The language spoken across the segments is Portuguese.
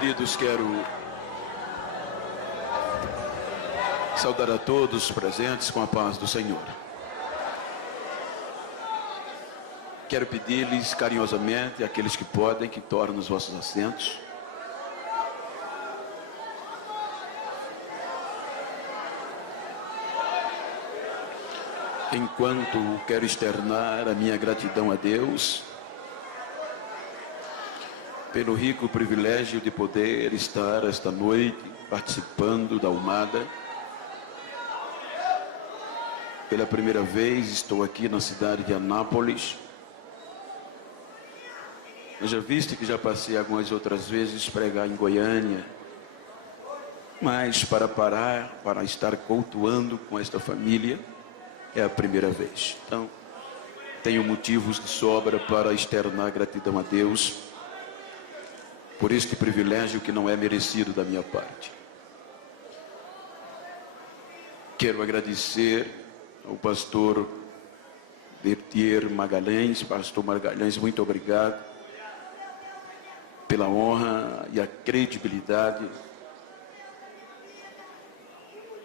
Queridos, quero saudar a todos os presentes com a paz do Senhor. Quero pedir-lhes carinhosamente, àqueles que podem, que tornem os vossos assentos. Enquanto quero externar a minha gratidão a Deus pelo rico privilégio de poder estar esta noite participando da Almada. Pela primeira vez estou aqui na cidade de Anápolis. Eu já viste que já passei algumas outras vezes pregar em Goiânia, mas para estar cultuando com esta família é a primeira vez. Então, tenho motivos de sobra para externar gratidão a Deus por este privilégio que não é merecido da minha parte. Quero agradecer ao pastor Bertier Magalhães. Pastor Magalhães, muito obrigado pela honra e a credibilidade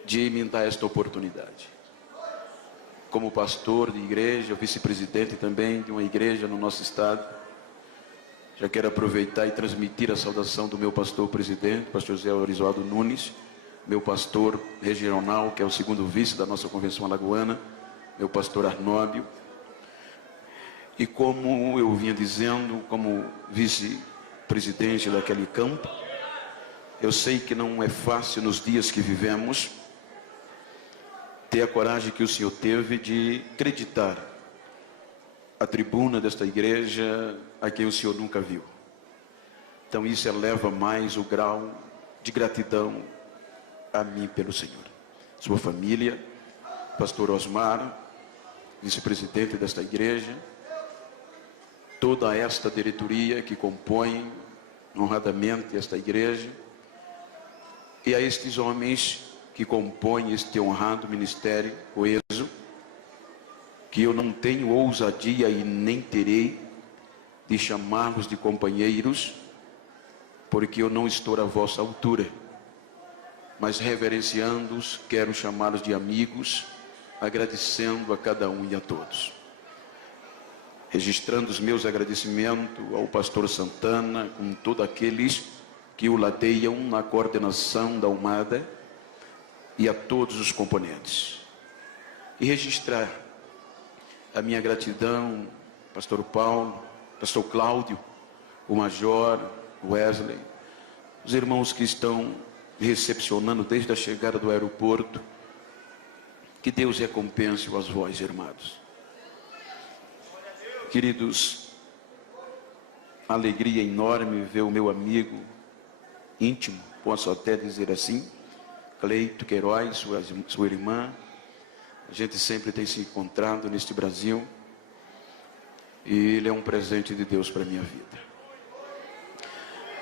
de me dar esta oportunidade. Como pastor de igreja, vice-presidente também de uma igreja no nosso estado, já quero aproveitar e transmitir a saudação do meu pastor presidente, pastor José Orizoaldo Nunes, meu pastor regional, que é o segundo vice da nossa convenção alagoana, meu pastor Arnóbio. E como eu vinha dizendo, como vice-presidente daquele campo, eu sei que não é fácil nos dias que vivemos ter a coragem que o Senhor teve de acreditar a tribuna desta igreja a quem o Senhor nunca viu. Então isso eleva mais o grau de gratidão a mim pelo Senhor. Sua família, pastor Osmar, vice-presidente desta igreja, toda esta diretoria que compõe honradamente esta igreja, e a estes homens que compõem este honrado ministério coeso, que eu não tenho ousadia e nem terei de chamá-los de companheiros, porque eu não estou à vossa altura, mas reverenciando-os, quero chamá-los de amigos, agradecendo a cada um e a todos. Registrando os meus agradecimentos ao pastor Santana, com todos aqueles que o lateiam na coordenação da Almada, e a todos os componentes. E registrar a minha gratidão, pastor Paulo, pastor Cláudio, o major, Wesley, os irmãos que estão me recepcionando desde a chegada do aeroporto. Que Deus recompense as vós, irmãos. Queridos, alegria enorme ver o meu amigo íntimo, posso até dizer assim, Cleito Queiroz, sua irmã. A gente sempre tem se encontrado neste Brasil, e ele é um presente de Deus para a minha vida.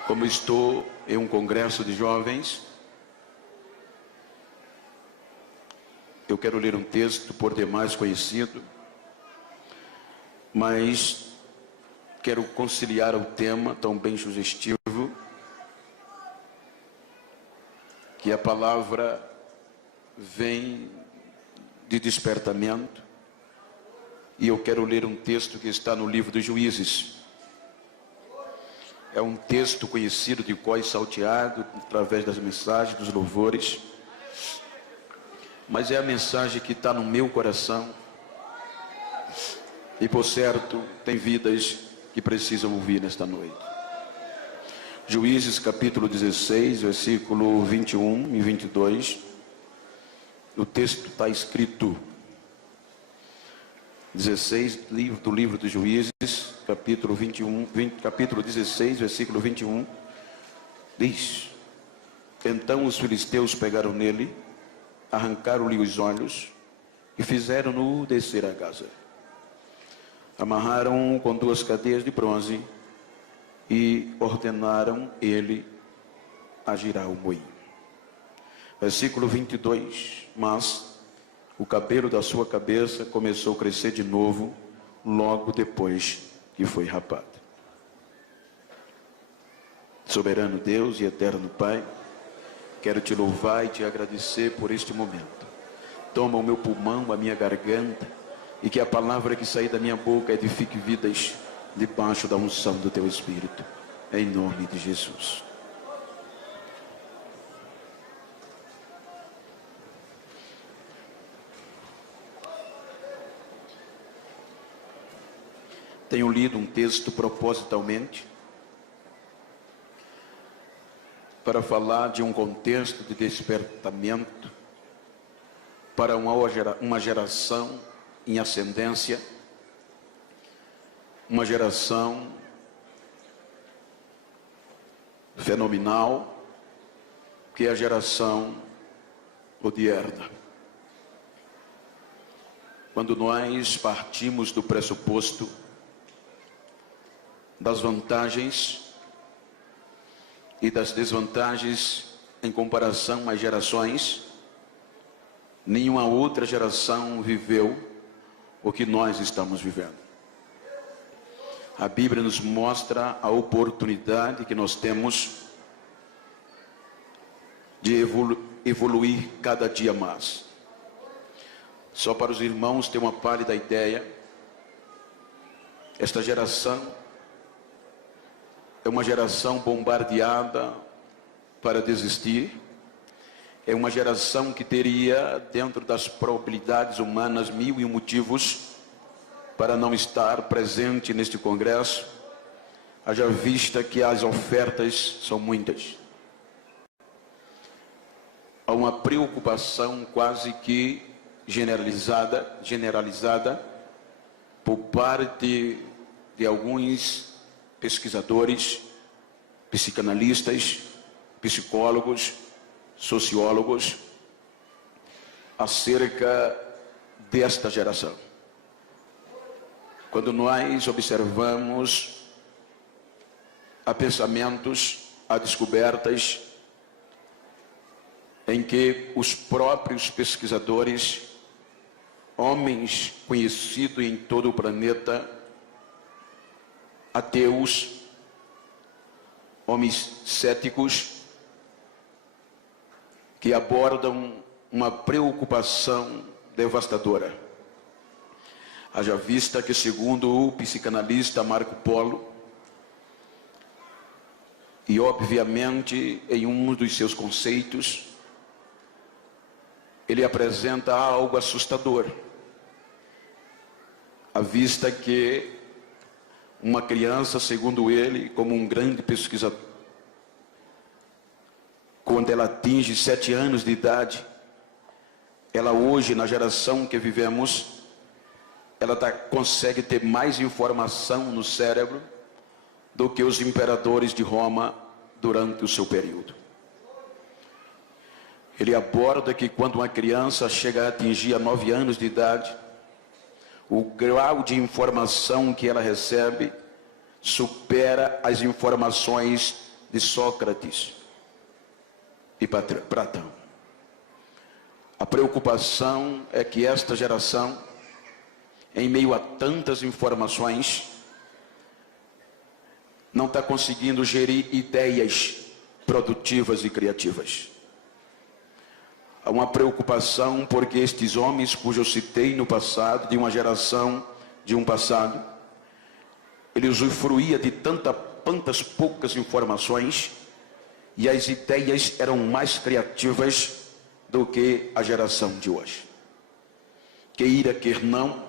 Como estou em um congresso de jovens, eu quero ler um texto por demais conhecido, mas quero conciliar o tema tão bem sugestivo, que a palavra vem de despertamento, e eu quero ler um texto que está no livro dos Juízes. É um texto conhecido de cor salteado, através das mensagens, dos louvores, mas é a mensagem que está no meu coração, e por certo, tem vidas que precisam ouvir nesta noite. Juízes capítulo 16, versículo 21 e 22, o texto está escrito, 16 do livro dos Juízes, capítulo 16, versículo 21, diz: Então os filisteus pegaram nele, arrancaram-lhe os olhos e fizeram-no descer a Gaza. Amarraram-o com 2 cadeias de bronze e ordenaram ele a girar o moinho. Versículo 22, mas o cabelo da sua cabeça começou a crescer de novo, logo depois que foi rapado. Soberano Deus e eterno Pai, quero te louvar e te agradecer por este momento. Toma o meu pulmão, a minha garganta, e que a palavra que sair da minha boca edifique vidas debaixo da unção do teu Espírito. Em nome de Jesus. Tenho lido um texto propositalmente para falar de um contexto de despertamento para uma geração em ascendência, uma geração fenomenal, que é a geração odierna. Quando nós partimos do pressuposto das vantagens e das desvantagens em comparação às gerações, nenhuma outra geração viveu o que nós estamos vivendo. A Bíblia nos mostra a oportunidade que nós temos de evoluir cada dia mais. Só para os irmãos ter uma pálida ideia, esta geração é uma geração bombardeada para desistir. É uma geração que teria, dentro das probabilidades humanas, 1001 motivos para não estar presente neste congresso, haja vista que as ofertas são muitas. Há uma preocupação quase que generalizada por parte de alguns pesquisadores, psicanalistas, psicólogos, sociólogos, acerca desta geração. Quando nós observamos há pensamentos, há descobertas em que os próprios pesquisadores, homens conhecidos em todo o planeta, ateus, homens céticos, que abordam uma preocupação devastadora. Haja vista que, segundo o psicanalista Marco Polo, e obviamente em um dos seus conceitos, ele apresenta algo assustador, à vista que uma criança, segundo ele, como um grande pesquisador, quando ela atinge 7 anos de idade, ela hoje, na geração que vivemos, ela consegue ter mais informação no cérebro do que os imperadores de Roma durante o seu período. Ele aborda que quando uma criança chega a atingir 9 anos de idade, o grau de informação que ela recebe supera as informações de Sócrates e Platão. A preocupação é que esta geração, em meio a tantas informações, não está conseguindo gerir ideias produtivas e criativas. Há uma preocupação porque estes homens, cujo eu citei no passado, de uma geração, de um passado, ele usufruía de tantas poucas informações, e as ideias eram mais criativas do que a geração de hoje. Queira, quer não,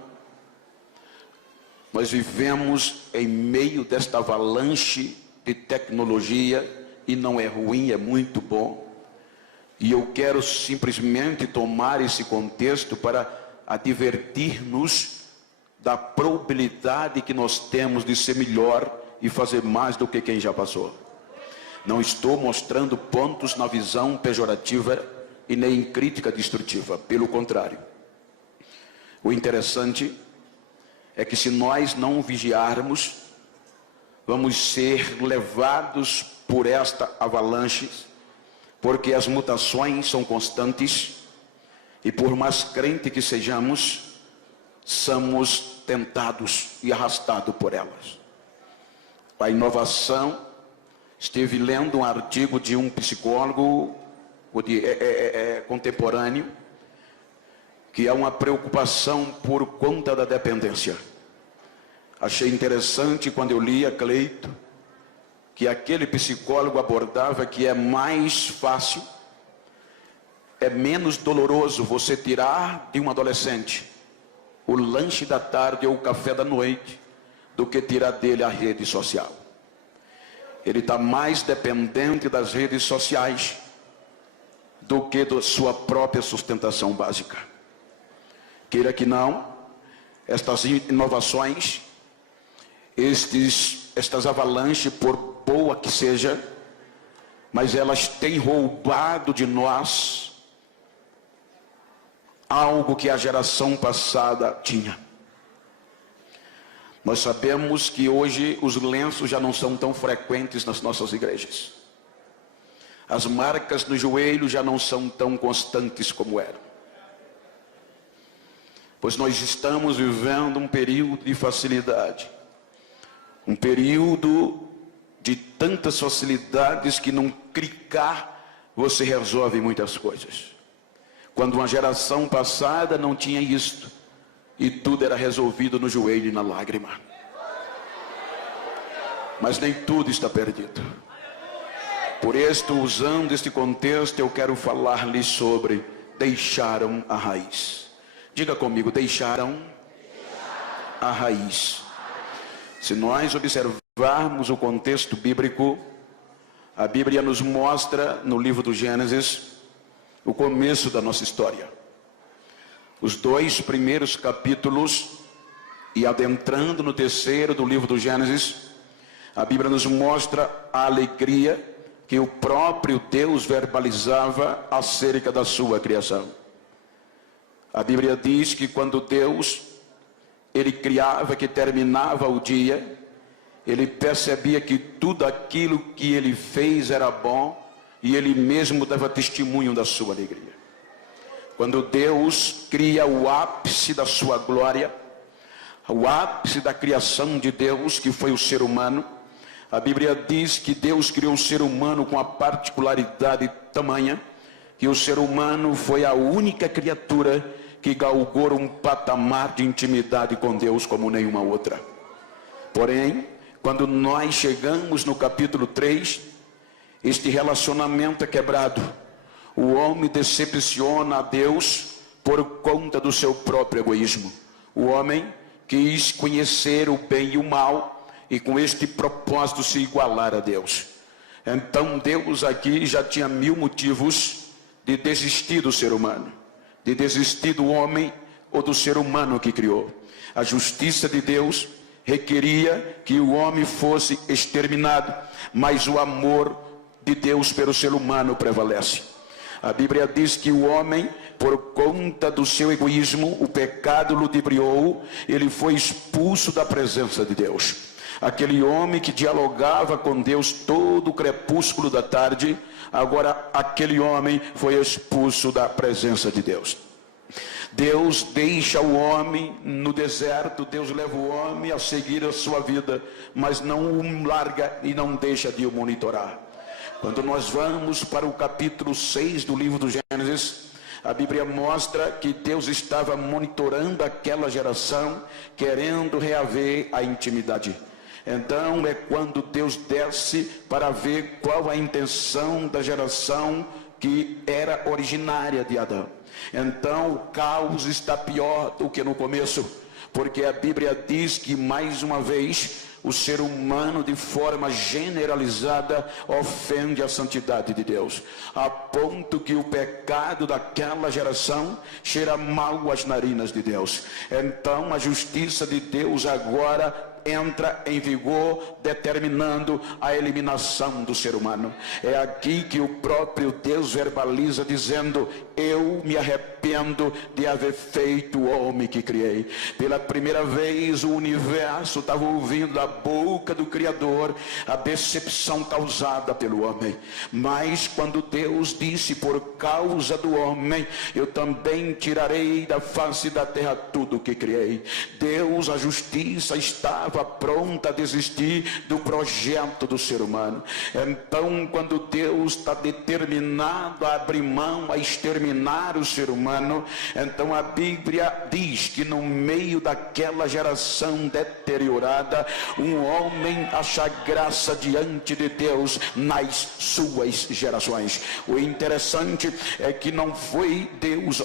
nós vivemos em meio desta avalanche de tecnologia, e não é ruim, é muito bom. E eu quero simplesmente tomar esse contexto para advertir-nos da probabilidade que nós temos de ser melhor e fazer mais do que quem já passou. Não estou mostrando pontos na visão pejorativa e nem crítica destrutiva, pelo contrário. O interessante é que, se nós não vigiarmos, vamos ser levados por esta avalanche, porque as mutações são constantes, e por mais crente que sejamos, somos tentados e arrastados por elas. A inovação Estive lendo um artigo de um psicólogo contemporâneo, que há uma preocupação por conta da dependência. Achei interessante quando eu li a Cleito, que aquele psicólogo abordava que é mais fácil, é menos doloroso você tirar de um adolescente o lanche da tarde ou o café da noite, do que tirar dele a rede social. Ele está mais dependente das redes sociais do que da sua própria sustentação básica. Queira que não, estas inovações, estas avalanches, por boa que seja, mas elas têm roubado de nós algo que a geração passada tinha. Nós sabemos que hoje os lenços já não são tão frequentes nas nossas igrejas. As marcas no joelho já não são tão constantes como eram. Pois nós estamos vivendo um período de facilidade. Um período de tantas facilidades que num clicar você resolve muitas coisas. Quando uma geração passada não tinha isto. E tudo era resolvido no joelho e na lágrima. Mas nem tudo está perdido. Por isso, usando este contexto, eu quero falar-lhe sobre deixaram a raiz. Diga comigo, deixaram a raiz. Se nós observarmos o contexto bíblico, a Bíblia nos mostra no livro do Gênesis o começo da nossa história. Os 2 primeiros capítulos, e adentrando no 3º do livro do Gênesis, a Bíblia nos mostra a alegria que o próprio Deus verbalizava acerca da sua criação. A Bíblia diz que quando Deus, ele criava, que terminava o dia, ele percebia que tudo aquilo que ele fez era bom, e ele mesmo dava testemunho da sua alegria. Quando Deus cria o ápice da sua glória, o ápice da criação de Deus, que foi o ser humano, a Bíblia diz que Deus criou o ser humano com a particularidade tamanha, que o ser humano foi a única criatura que galgou um patamar de intimidade com Deus como nenhuma outra. Porém, quando nós chegamos no capítulo 3, este relacionamento é quebrado. O homem decepciona a Deus por conta do seu próprio egoísmo. O homem quis conhecer o bem e o mal e com este propósito se igualar a Deus. Então Deus aqui já tinha 1000 motivos de desistir do ser humano, de desistir do homem ou do ser humano que criou. A justiça de Deus requeria que o homem fosse exterminado, mas o amor de Deus pelo ser humano prevalece. A Bíblia diz que o homem, por conta do seu egoísmo, o pecado ludibriou, ele foi expulso da presença de Deus. Aquele homem que dialogava com Deus todo o crepúsculo da tarde, agora aquele homem foi expulso da presença de Deus. Deus deixa o homem no deserto, Deus leva o homem a seguir a sua vida, mas não o larga e não deixa de o monitorar. Quando nós vamos para o capítulo 6 do livro do Gênesis, a Bíblia mostra que Deus estava monitorando aquela geração, querendo reaver a intimidade. Então é quando Deus desce para ver qual a intenção da geração que era originária de Adão. Então o caos está pior do que no começo, porque a Bíblia diz que mais uma vez o ser humano, de forma generalizada, ofende a santidade de Deus, a ponto que o pecado daquela geração cheira mal às narinas de Deus. Então a justiça de Deus agora entra em vigor, determinando a eliminação do ser humano. É aqui que o próprio Deus verbaliza, dizendo: eu me arrependo de haver feito o homem que criei. Pela primeira vez o universo estava ouvindo da boca do Criador a decepção causada pelo homem. Mas quando Deus disse, por causa do homem, eu também tirarei da face da terra tudo o que criei. Deus, a justiça, estava pronta a desistir do projeto do ser humano. Então, quando Deus está determinado a abrir mão, a exterminar o ser humano, então a Bíblia diz que no meio daquela geração deteriorada, um homem acha graça diante de Deus nas suas gerações. O interessante é que não foi Deus,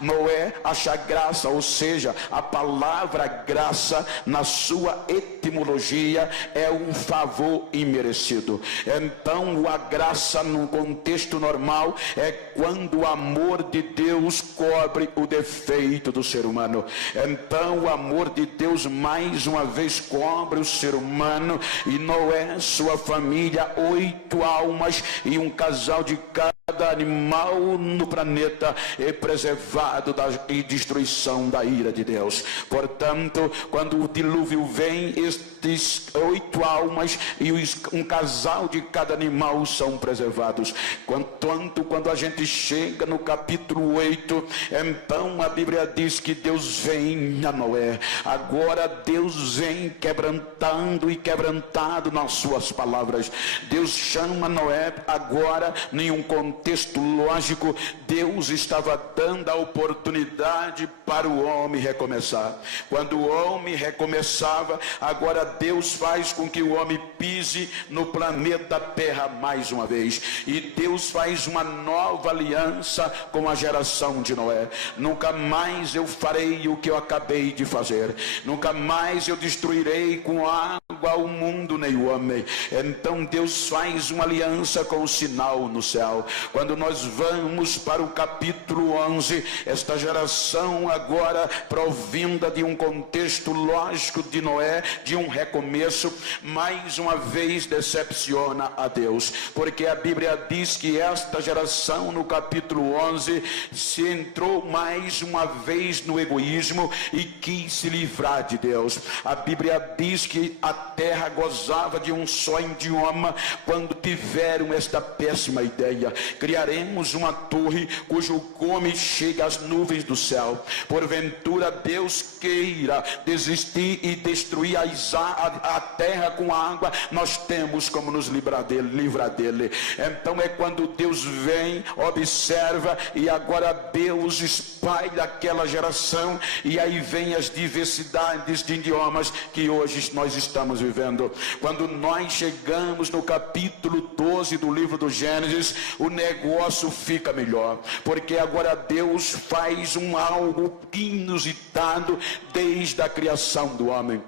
Noé achar graça, ou seja, a palavra graça na sua etimologia é um favor imerecido. Então a graça no contexto normal é quando o amor de Deus cobre o defeito do ser humano. Então o amor de Deus mais uma vez cobre o ser humano, e Noé, sua família, 8 almas e um casal de cada animal no planeta é preservado da destruição da ira de Deus. Portanto, quando o dilúvio vem, estes 8 almas e um casal de cada animal são preservados. Quanto quando a gente chega no capítulo 8, então a Bíblia diz que Deus vem a Noé. Agora Deus vem quebrantando e quebrantado nas suas palavras. Deus chama Noé agora em um contexto lógico. Deus estava dando a oportunidade para o homem recomeçar. Quando o homem recomeçava, agora Deus faz com que o homem pise no planeta Terra mais uma vez, e Deus faz uma nova aliança com a geração de Noé. Nunca mais eu farei o que eu acabei de fazer, nunca mais eu destruirei com água o mundo nem o homem. Então Deus faz uma aliança com o sinal no céu. Quando nós vamos para o capítulo 11, esta geração agora provinda de um contexto lógico de Noé, de um recomeço, mais uma vez decepciona a Deus, porque a Bíblia diz que esta geração no capítulo 11 se entrou mais uma vez no egoísmo e quis se livrar de Deus. A Bíblia diz que a terra gozava de um só idioma quando tiveram esta péssima ideia: criaremos uma torre cujo cume chega às nuvens do céu. Porventura Deus queira desistir e destruir a terra com água, nós temos como nos livrar dele. Então é quando Deus vem, observa, e agora Deus espalha aquela geração, e aí vem as diversidades de idiomas que hoje nós estamos vivendo. Quando nós chegamos no capítulo 12 do livro do Gênesis, o negócio fica melhor, porque agora Deus faz algo inusitado desde a criação do homem.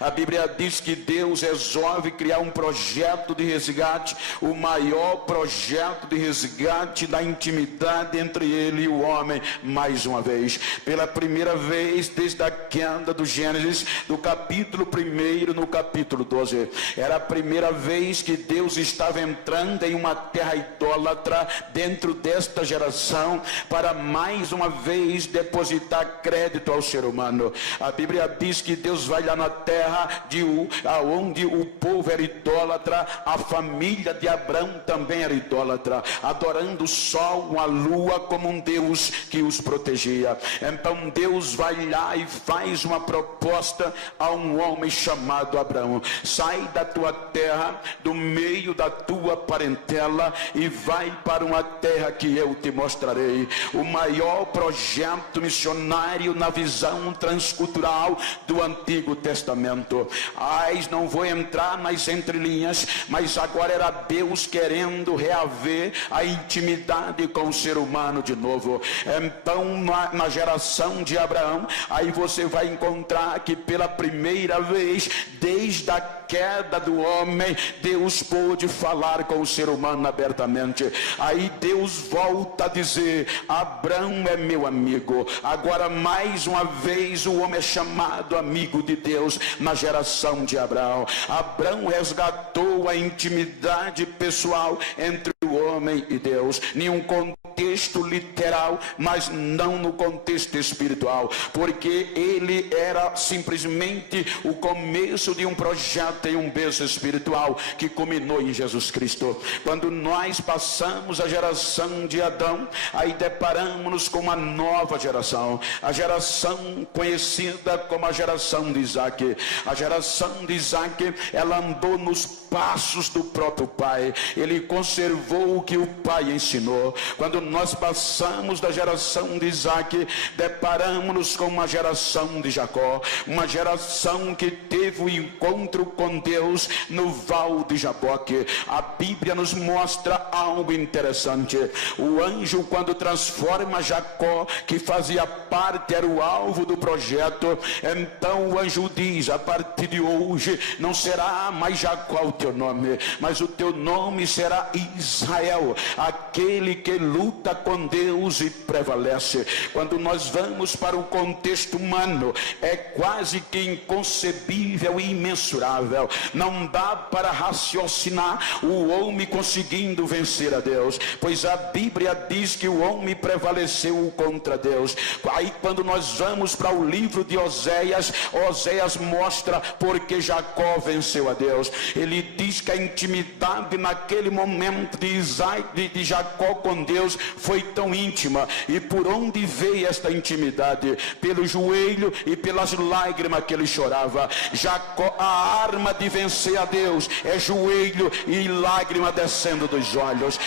A Bíblia diz que Deus resolve criar um projeto de resgate, o maior projeto de resgate da intimidade entre ele e o homem, mais uma vez. Pela primeira vez desde a queda do Gênesis, do capítulo 1 no capítulo 12. Era a primeira vez que Deus estava entrando em uma terra idólatra dentro desta geração, para mais uma vez depositar crédito ao ser humano. A Bíblia diz que Deus vai lá na terra onde o povo era idólatra. A família de Abraão também era idólatra, adorando o sol, a lua como um Deus que os protegia. Então Deus vai lá e faz uma proposta a um homem chamado Abraão: sai da tua terra, do meio da tua parentela, e vai para uma terra que eu te mostrarei. O maior projeto missionário na visão transcultural do Antigo Testamento. Não vou entrar nas entrelinhas, mas agora era Deus querendo reaver a intimidade com o ser humano de novo. Então na geração de Abraão, aí você vai encontrar que pela primeira vez desde a queda do homem, Deus pôde falar com o ser humano abertamente. Aí Deus volta a dizer: Abraão é meu amigo. Agora mais uma vez o homem é chamado amigo de Deus na geração de Abraão. Abraão resgatou a intimidade pessoal entre o homem e Deus, em um contexto literal, mas não no contexto espiritual, porque ele era simplesmente o começo de um projeto e um berço espiritual que culminou em Jesus Cristo. Quando nós passamos a geração de Adão, aí deparamos-nos com uma nova geração, a geração conhecida como a geração de Isaac. A geração de Isaac, ela andou nos passos do próprio pai, ele conservou o que o pai ensinou. Quando nós passamos da geração de Isaac, deparamos-nos com uma geração de Jacó, uma geração que teve o encontro com Deus no val de Jaboque. A Bíblia nos mostra algo interessante. O anjo, quando transforma Jacó, que fazia parte, era o alvo do projeto, então o anjo diz: a partir de hoje não será mais Jacó o teu nome, mas o teu nome será Israel, aquele que luta com Deus e prevalece. Quando nós vamos para o contexto humano, é quase que inconcebível e imensurável. Não dá para raciocinar o homem conseguindo vencer a Deus, pois a Bíblia diz que o homem prevaleceu contra Deus. Aí quando nós vamos para o livro de Oséias, Oséias mostra porque Jacó venceu a Deus. Ele diz que a intimidade naquele momento de Jacó com Deus foi tão íntima. E por onde veio esta intimidade? Pelo joelho e pelas lágrimas que ele chorava. Jacó, a arma de vencer a Deus é joelho e lágrima descendo dos olhos.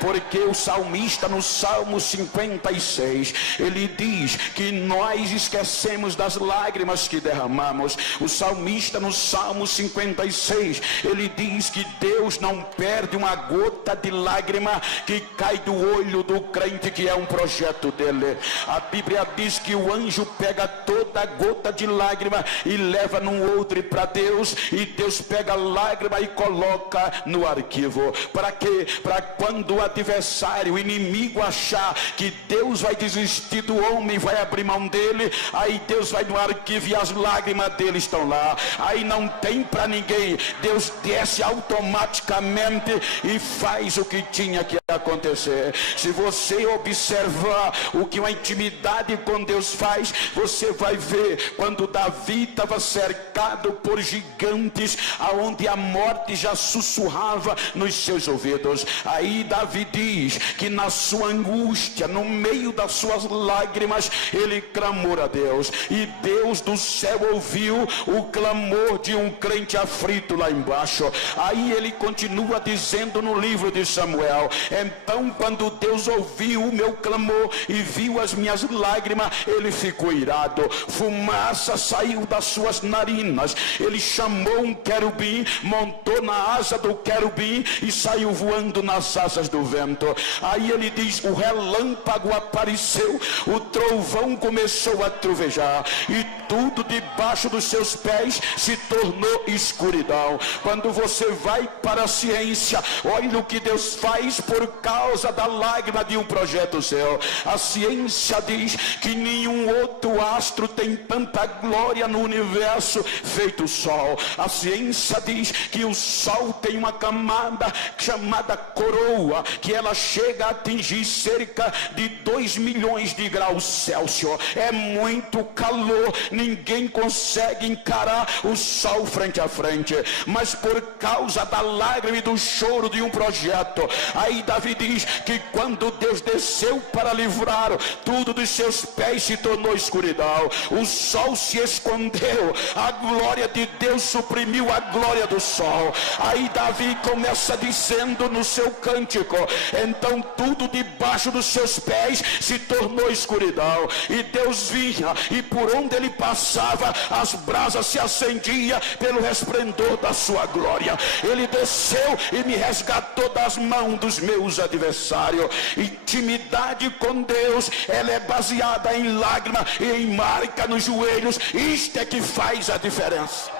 Porque o salmista no Salmo 56, ele diz que nós esquecemos das lágrimas que derramamos. O salmista no Salmo 56, ele diz que Deus não perde uma gota de lágrima que cai do olho do crente, que é um projeto dele. A Bíblia diz que o anjo pega toda gota de lágrima e leva num outro para Deus, e Deus pega a lágrima e coloca no arquivo. Para quê? Para quando o adversário, o inimigo, achar que Deus vai desistir do homem, vai abrir mão dele, aí Deus vai no arquivo e as lágrimas dele estão lá. Aí não tem para ninguém. Deus desce automaticamente e faz o que tinha que acontecer. Se você observar o que uma intimidade com Deus faz, você vai ver quando Davi estava cercado por gigantes, aonde a morte já sussurrava nos seus ouvidos. Aí Davi diz que na sua angústia, no meio das suas lágrimas, ele clamou a Deus, e Deus do céu ouviu o clamor de um crente aflito lá embaixo. Aí ele continua dizendo no livro de Samuel: então quando Deus ouviu o meu clamor e viu as minhas lágrimas, ele ficou irado, fumaça saiu das suas narinas, ele chamou um querubim, montou na asa do querubim e saiu voando nas asas do vento. Aí ele diz: o relâmpago apareceu, o trovão começou a trovejar, e tudo debaixo dos seus pés se tornou escuridão. Quando você vai para a ciência, olha o que Deus faz por causa da lágrima de um projeto seu. A ciência diz que nenhum outro astro tem tanta glória no universo feito o Sol. A ciência diz que o Sol tem uma camada chamada coroa, que ela chega a atingir cerca de 2 milhões de graus Celsius. É muito calor, ninguém consegue encarar o Sol frente a frente. Mas por causa da lágrima e do choro de um projeto, aí Davi diz que quando Deus desceu para livrar, tudo dos seus pés se tornou escuridão, o sol se escondeu, a glória de Deus suprimiu a glória do sol. Aí Davi começa dizendo no seu cântico: então tudo debaixo dos seus pés se tornou escuridão, e Deus vinha, e por onde ele passava, as brasas se acendiam pelo resplendor da sua glória. Ele desceu e me resgatou das mãos dos meus adversários. Intimidade com Deus, ela é baseada em lágrima e em marca nos joelhos. Isto é que faz a diferença.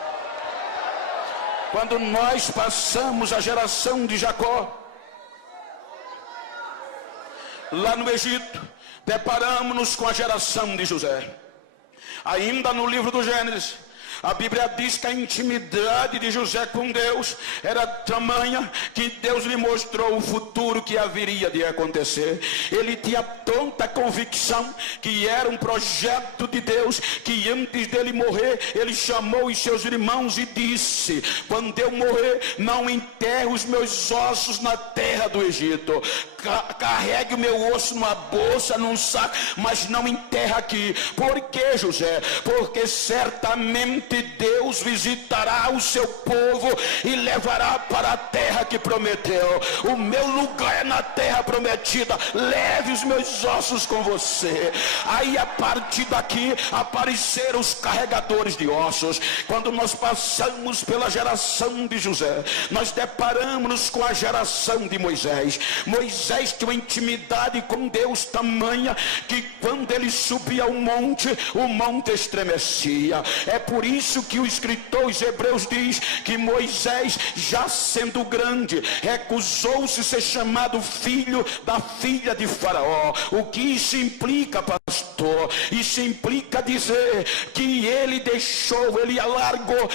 Quando nós passamos a geração de Jacó lá no Egito, deparamos-nos com a geração de José. Ainda no livro do Gênesis, A Bíblia diz que a intimidade de José com Deus era tamanha que Deus lhe mostrou o futuro que haveria de acontecer. Ele tinha tanta convicção que era um projeto de Deus, que antes dele morrer, ele chamou os seus irmãos e disse: quando eu morrer, não enterre os meus ossos na terra do Egito. Carregue o meu osso numa bolsa, num saco, mas não enterra aqui. Por que, José? Porque certamente Deus visitará o seu povo e levará para a terra que prometeu. O meu lugar é na terra prometida. Leve os meus ossos com você. Aí a partir daqui apareceram os carregadores de ossos. Quando nós passamos pela geração de José, nós deparamos com a geração de Moisés. Moisés tinha uma intimidade com Deus tamanha que quando ele subia ao monte, o monte estremecia. É por isso que o escritor aos Hebreus diz que Moisés, já sendo grande, recusou-se ser chamado filho da filha de Faraó. O que isso implica, pastor? Isso implica dizer que ele alargou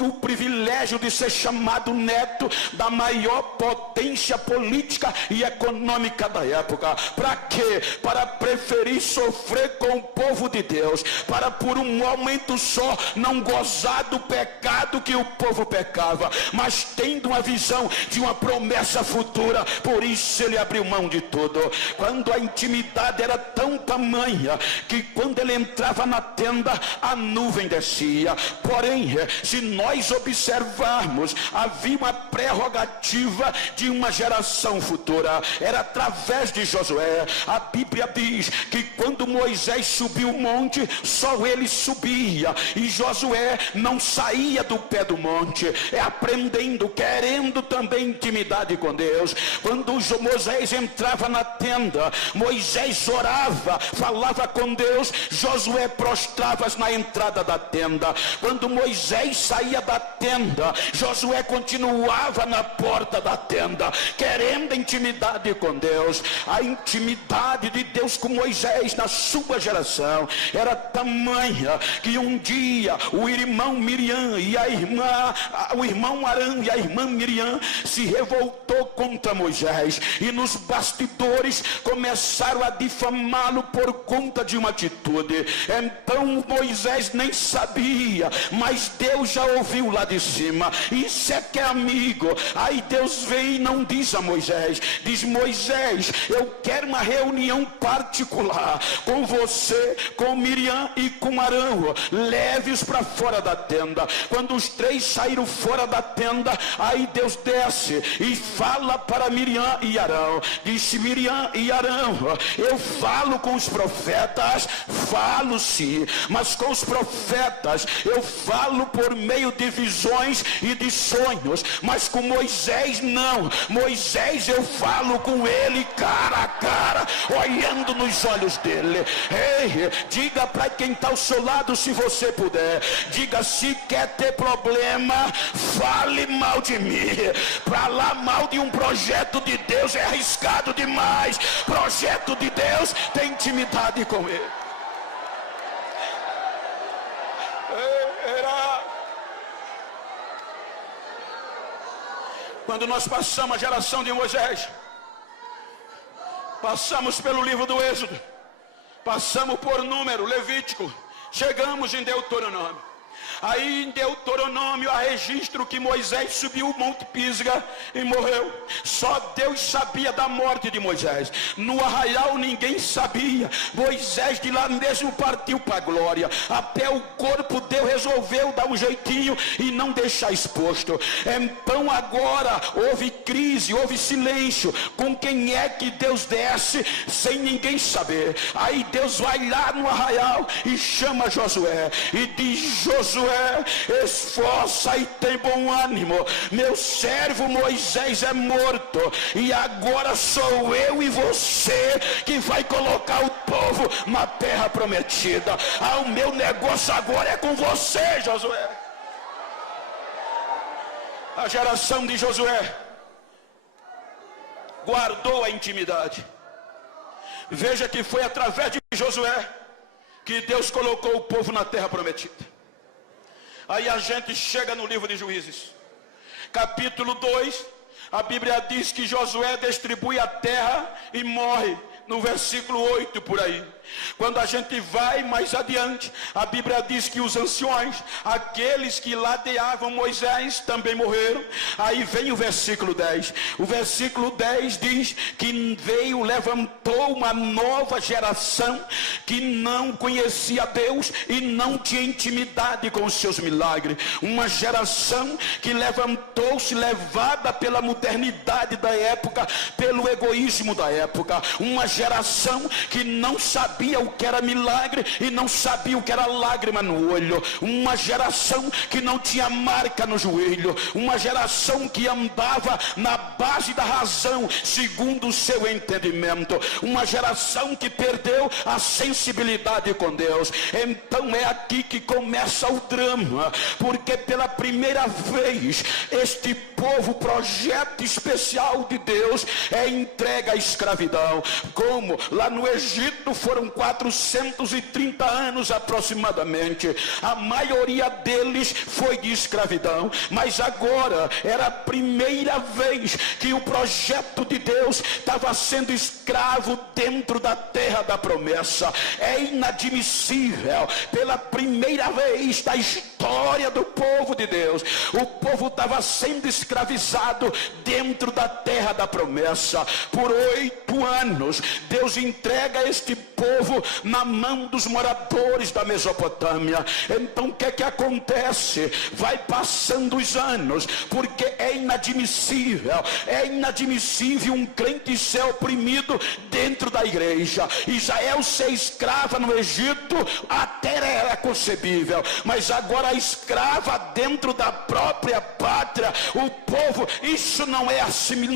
o privilégio de ser chamado neto da maior potência política e econômica da época. Para quê? Para preferir sofrer com o povo de Deus, para por um momento só não gozar do pecado que o povo pecava, mas tendo uma visão de uma promessa futura. Por isso ele abriu mão de tudo. Quando a intimidade era tão tamanha que quando ele entrava na tenda, a nuvem descia. Porém, se nós observarmos, havia uma prerrogativa de uma geração futura. Era através de Josué. A Bíblia diz que quando Moisés subiu o monte, só ele subia, e Josué não saía do pé do monte, aprendendo, querendo também intimidade com Deus. Quando Moisés entrava na tenda, Moisés orava, falava com Deus, Josué prostrava-se na entrada da tenda. Quando Moisés saía da tenda, Josué continuava na porta da tenda, querendo intimidade com Deus. A intimidade de Deus com Moisés na sua geração era tamanha que um dia o irmão Miriam e o irmão Arão e a irmã Miriam se revoltou contra Moisés, e nos bastidores começaram a difamá-lo por conta de uma atitude. Então Moisés nem sabia, mas Deus já ouviu lá de cima. Isso é que é amigo. Aí Deus vem e não diz a Moisés, diz: Moisés, eu quero uma reunião particular com você, com Miriam e com Arão. Leve-os para fora da tenda. Quando os três saíram fora da tenda, aí Deus desce e fala para Miriam e Arão. Disse Miriam e Arão: eu falo com os profetas, falo sim, mas com os profetas eu falo por meio de visões e de sonhos, mas com Moisés não. Moisés eu falo com ele cara a cara, olhando nos olhos dele. Ei, diga para quem está ao seu lado, se você puder, diga: se quer ter problema, fale mal de mim. Falar mal de um projeto de Deus é arriscado demais. Projeto de Deus tem intimidade com ele. Quando nós passamos a geração de Moisés, passamos pelo livro do Êxodo, passamos por Número, Levítico, chegamos em Deuteronômio. Aí em Deuteronômio há registro que Moisés subiu o Monte Pisga e morreu. Só Deus sabia da morte de Moisés. No arraial ninguém sabia. Moisés de lá mesmo partiu para a glória. Até o corpo Deus resolveu dar um jeitinho e não deixar exposto. Então agora houve crise, houve silêncio. Com quem é que Deus desce sem ninguém saber? Aí Deus vai lá no arraial e chama Josué e diz: Josué, esforça e tem bom ânimo, meu servo Moisés é morto, e agora sou eu e você que vai colocar o povo na terra prometida. O meu negócio agora é com você, Josué. A geração de Josué guardou a intimidade. Veja que foi através de Josué que Deus colocou o povo na terra prometida. Aí a gente chega no livro de Juízes, capítulo 2, a Bíblia diz que Josué distribui a terra e morre, no versículo 8 por aí. Quando a gente vai mais adiante, a Bíblia diz que os anciões, aqueles que ladeavam Moisés, também morreram. Aí vem o versículo 10. O versículo 10 diz que levantou uma nova geração que não conhecia Deus e não tinha intimidade com os seus milagres. Uma geração que levantou-se levada pela modernidade da época, pelo egoísmo da época. Uma geração que não sabia o que era milagre e não sabia o que era lágrima no olho. Uma geração que não tinha marca no joelho. Uma geração que andava na base da razão, segundo o seu entendimento. Uma geração que perdeu a sensibilidade com Deus. Então é aqui que começa o drama, porque pela primeira vez este povo, projeto especial de Deus, é entregue à escravidão. Como lá no Egito foram 430 anos aproximadamente, a maioria deles foi de escravidão, mas agora era a primeira vez que o projeto de Deus estava sendo escravo dentro da terra da promessa. É inadmissível, pela primeira vez da história do povo de Deus, o povo estava sendo escravizado dentro da terra da promessa. Por 8 anos Deus entrega este povo na mão dos moradores da Mesopotâmia. Então o que é que acontece? Vai passando os anos, porque é inadmissível um crente ser oprimido dentro da igreja. Israel ser escrava no Egito até era concebível, mas agora escrava dentro da própria pátria, o povo, isso não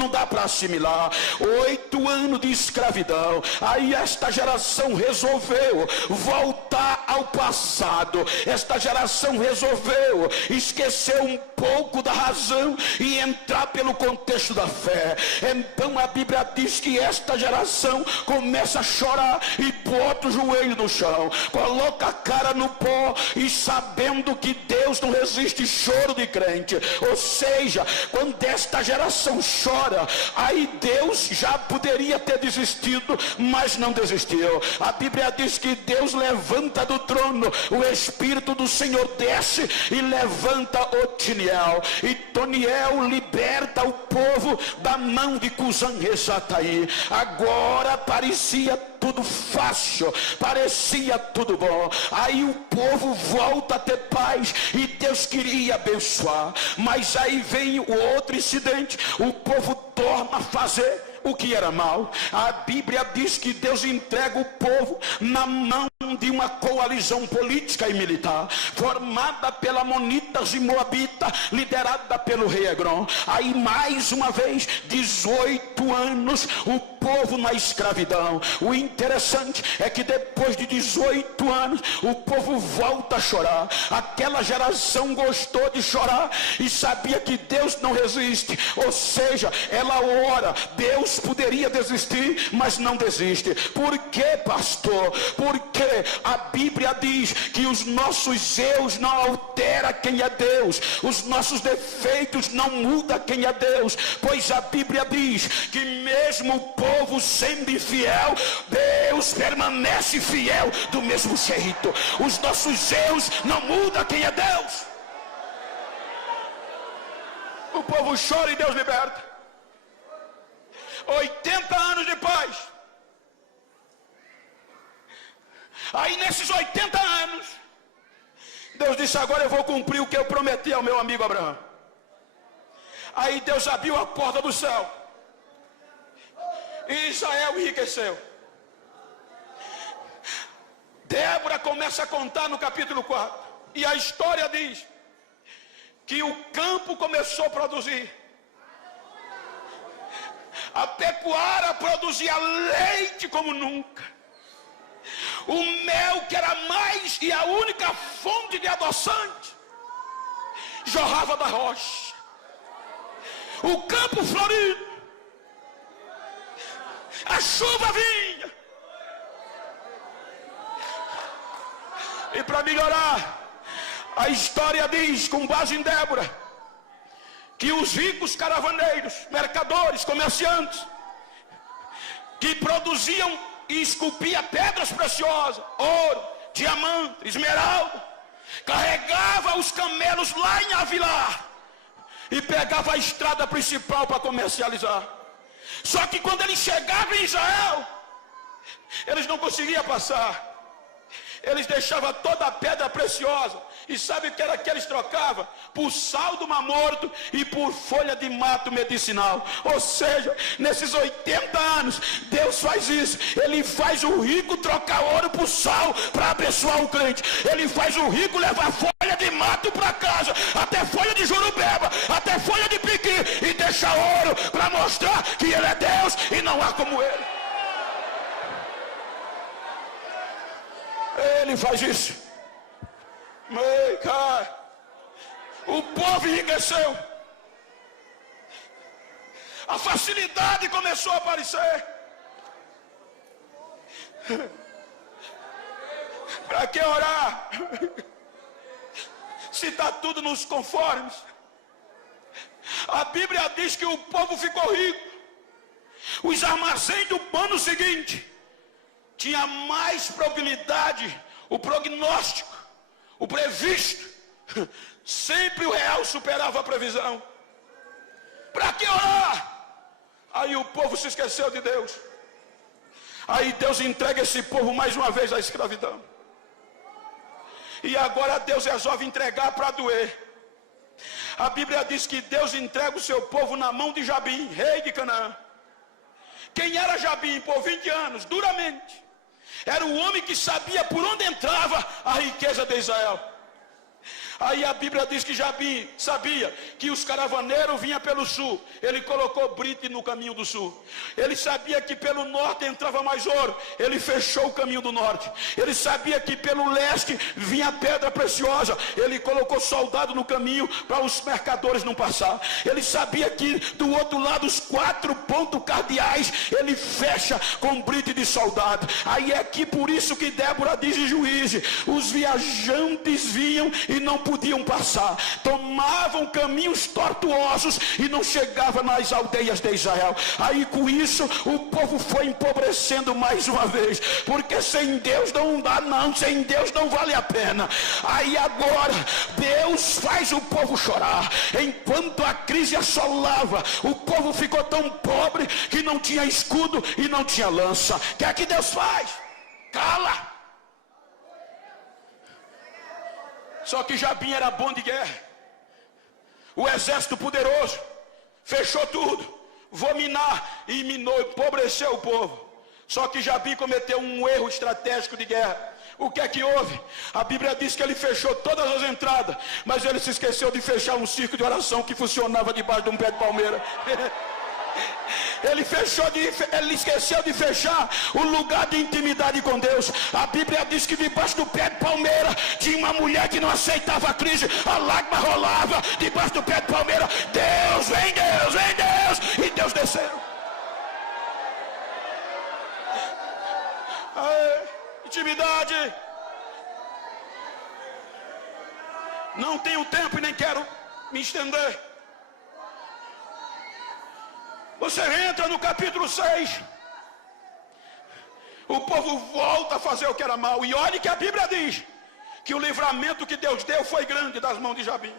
dá para assimilar. 8 anos de escravidão. Aí esta geração resolveu voltar ao passado. Esta geração resolveu esquecer um pouco da razão e entrar pelo contexto da fé. Então a Bíblia diz que esta geração começa a chorar e bota o joelho no chão, coloca a cara no pó, e sabendo que Deus não resiste choro de crente. Ou seja, quando esta geração chora, aí Deus já poderia ter desistido, mas não desistiu. A Bíblia diz que Deus levanta do trono, o Espírito do Senhor desce e levanta Otiniel, e Toniel liberta o povo da mão de Cusã-Risataí. Agora parecia tudo fácil, parecia tudo bom. Aí o povo volta a ter paz e Deus queria abençoar, mas aí vem o outro incidente. O povo torna a fazer o que era mal. A Bíblia diz que Deus entrega o povo na mão de uma coalizão política e militar, formada pela Amonitas e Moabita, liderada pelo rei Egrom. Aí mais uma vez, 18 anos, o povo na escravidão. O interessante é que depois de 18 anos, o povo volta a chorar. Aquela geração gostou de chorar e sabia que Deus não resiste, ou seja, ela ora. Deus poderia desistir, mas não desiste. Por quê, pastor? Porque a Bíblia diz que os nossos erros não alteram quem é Deus, os nossos defeitos não mudam quem é Deus, pois a Bíblia diz que mesmo o povo sendo infiel, Deus permanece fiel do mesmo jeito. Os nossos erros não mudam quem é Deus. O povo chora e Deus liberta. 80 anos de paz. Aí nesses 80 anos, Deus disse: agora eu vou cumprir o que eu prometi ao meu amigo Abraão. Aí Deus abriu a porta do céu e Israel enriqueceu. Débora começa a contar no capítulo 4, e a história diz que o campo começou a produzir, a pecuária produzia leite como nunca, o mel, que era mais e a única fonte de adoçante, jorrava da rocha, o campo florido, a chuva vinha. E para melhorar, A história diz, com base em Débora, que os ricos caravaneiros, mercadores, comerciantes, que produziam e esculpiam pedras preciosas, ouro, diamante, esmeralda, carregava os camelos lá em Avilar e pegava a estrada principal para comercializar. Só que quando eles chegavam em Israel, eles não conseguiam passar. Eles deixavam toda a pedra preciosa. E sabe o que era que eles trocavam? Por sal do Mar Morto e por folha de mato medicinal. Ou seja, nesses 80 anos, Deus faz isso. Ele faz o rico trocar ouro por sal para abençoar o crente. Ele faz o rico levar folha de mato para casa, até folha de jurubeba, até folha de piqui, e deixar ouro para mostrar que Ele é Deus e não há como Ele. Ele faz isso. O povo enriqueceu. A facilidade começou a aparecer. Para que orar? Se está tudo nos conformes. A Bíblia diz que o povo ficou rico. Os armazéns do ano seguinte tinha mais probabilidade, o prognóstico, o previsto, sempre o real superava a previsão. Para que orar? Aí o povo se esqueceu de Deus. Aí Deus entrega esse povo mais uma vez à escravidão. E agora Deus resolve entregar para doer. A Bíblia diz que Deus entrega o seu povo na mão de Jabim, rei de Canaã. Quem era Jabim? Por 20 anos, duramente. Era o homem que sabia por onde entrava a riqueza de Israel. Aí a Bíblia diz que Jabim sabia que os caravaneiros vinham pelo sul. Ele colocou brite no caminho do sul. Ele sabia que pelo norte entrava mais ouro. Ele fechou o caminho do norte. Ele sabia que pelo leste vinha pedra preciosa. Ele colocou soldado no caminho para os mercadores não passar. Ele sabia que do outro lado os 4 pontos cardeais ele fecha com brite de soldado. Aí é que por isso que Débora diz em Juízes: os viajantes vinham e não podiam passar, tomavam caminhos tortuosos e não chegavam nas aldeias de Israel. Aí com isso o povo foi empobrecendo mais uma vez, porque sem Deus não dá não, sem Deus não vale a pena. Aí agora Deus faz o povo chorar. Enquanto a crise assolava, o povo ficou tão pobre que não tinha escudo e não tinha lança. O que é que Deus faz? Cala! Só que Jabim era bom de guerra. O exército poderoso fechou tudo, vou minar, e minou, empobreceu o povo. Só que Jabim cometeu um erro estratégico de guerra. O que é que houve? A Bíblia diz que ele fechou todas as entradas, mas ele se esqueceu de fechar um circo de oração que funcionava debaixo de um pé de palmeira. Ele esqueceu de fechar o lugar de intimidade com Deus. A Bíblia diz que debaixo do pé de palmeira tinha uma mulher que não aceitava a crise. A lágrima rolava debaixo do pé de palmeira. Deus, vem Deus, vem Deus. E Deus desceu. Intimidade. Não tenho tempo e nem quero me estender. Você entra no capítulo 6. O povo volta a fazer o que era mal. E olhe que a Bíblia diz que o livramento que Deus deu foi grande das mãos de Jabim.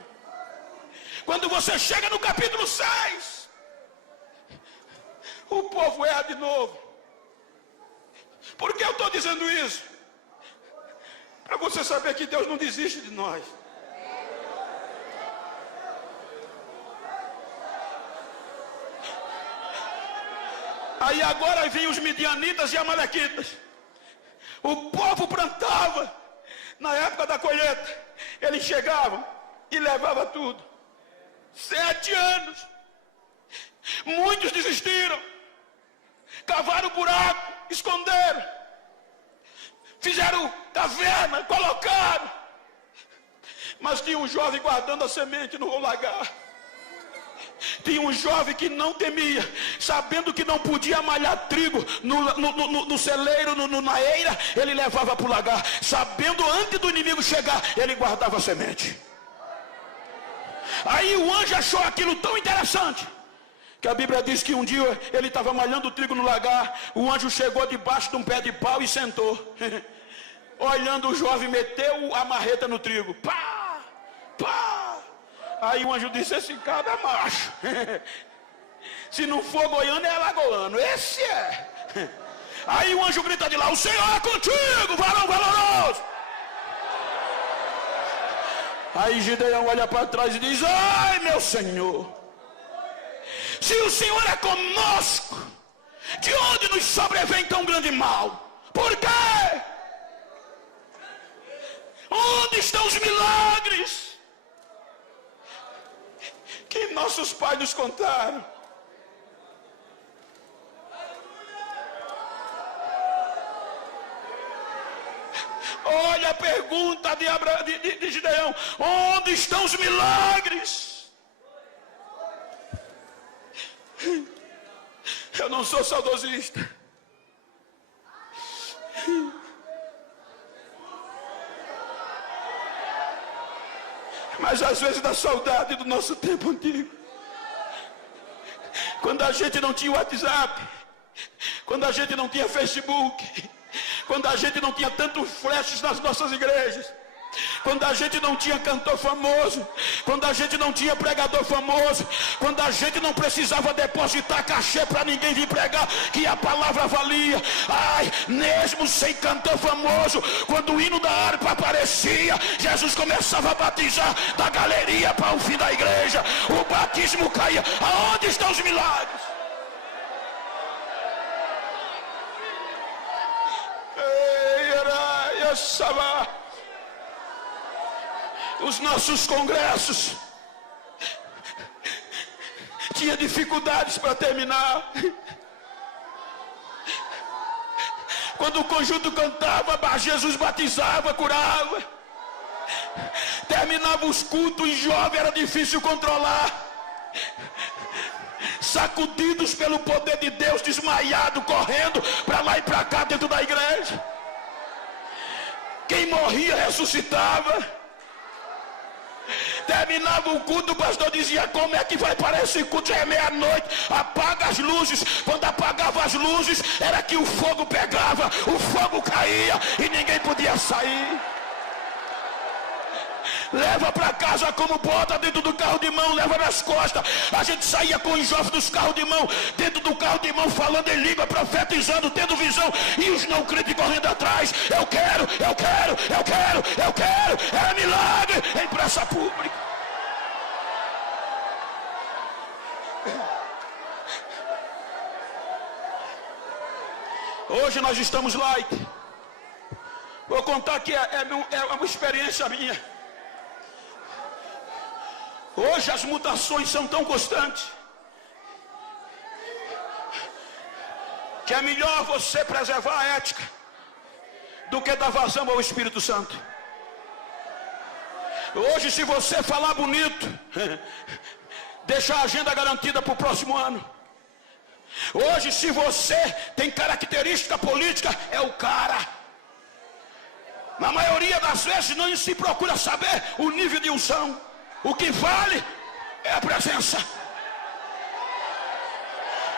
Quando você chega no capítulo 6, o povo erra de novo. Por que eu estou dizendo isso? Para você saber que Deus não desiste de nós. Aí agora vinham os midianitas e amalequitas. O povo plantava. Na época da colheita, eles chegavam e levavam tudo. 7 anos. Muitos desistiram. Cavaram buraco, esconderam. Fizeram caverna, colocaram. Mas tinha um jovem guardando a semente no lagar. Tinha um jovem que não temia, sabendo que não podia malhar trigo no celeiro, na eira, ele levava para o lagar. Sabendo antes do inimigo chegar, ele guardava a semente. Aí o anjo achou aquilo tão interessante, que a Bíblia diz que um dia ele estava malhando trigo no lagar. O anjo chegou debaixo de um pé de pau e sentou. Olhando o jovem, meteu a marreta no trigo. Pá! Pá! Aí o anjo disse: esse cara é macho. Se não for goiano, é alagoano. Esse é. Aí o anjo grita de lá: o Senhor é contigo, varão valoroso. Aí Gideão olha para trás e diz: ai, meu Senhor, se o Senhor é conosco, de onde nos sobrevém tão grande mal? Por quê? Onde estão os milagres que nossos pais nos contaram? Olha a pergunta de Gideão: onde estão os milagres? Eu não sou saudosista, mas às vezes dá saudade do nosso tempo antigo, quando a gente não tinha WhatsApp, quando a gente não tinha Facebook, quando a gente não tinha tantos flashes nas nossas igrejas, quando a gente não tinha cantor famoso, quando a gente não tinha pregador famoso, quando a gente não precisava depositar cachê para ninguém vir pregar, que a palavra valia. Ai, mesmo sem cantor famoso, quando o hino da harpa aparecia, Jesus começava a batizar da galeria para o fim da igreja, o batismo caía. Aonde estão os milagres? Os nossos congressos tinha dificuldades para terminar. Quando o conjunto cantava, Jesus batizava, curava. Terminava os cultos e jovem era difícil controlar. Sacudidos pelo poder de Deus, desmaiado, correndo para lá e para cá dentro da igreja. Quem morria ressuscitava. Terminava o culto, o pastor dizia: como é que vai parar esse culto? Já é meia-noite, apaga as luzes. Quando apagava as luzes, era que o fogo pegava, o fogo caía e ninguém podia sair. Leva para casa como bota dentro do carro de mão, leva nas costas. A gente saía com os jovens dos carros de mão, dentro do carro de mão, falando em língua, profetizando, tendo visão, e os não crentes correndo atrás. Eu quero, eu quero, eu quero, eu quero. Era milagre em praça pública. Hoje nós estamos light. Vou contar que é uma experiência minha. Hoje as mutações são tão constantes que é melhor você preservar a ética do que dar vazão ao Espírito Santo. Hoje, se você falar bonito, deixa a agenda garantida para o próximo ano. Hoje, se você tem característica política, é o cara. Na maioria das vezes não se procura saber o nível de unção. O que vale é a presença.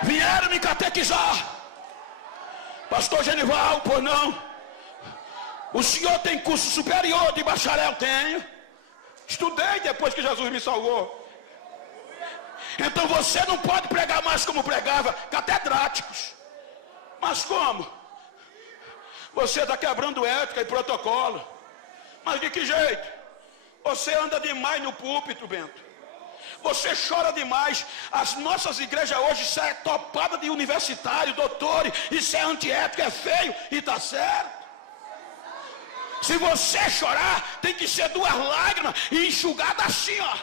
Vieram me catequizar. Pastor Genival, pois não. O senhor tem curso superior de bacharel? Tenho. Estudei depois que Jesus me salvou. Então você não pode pregar mais como pregava, catedráticos. Mas como? Você está quebrando ética e protocolo. Mas de que jeito? Você anda demais no púlpito, Bento. Você chora demais. As nossas igrejas hoje, isso é topada de universitário, doutores. Isso é antiético, é feio e está certo. Se você chorar, tem que ser 2 lágrimas e enxugada assim, ó.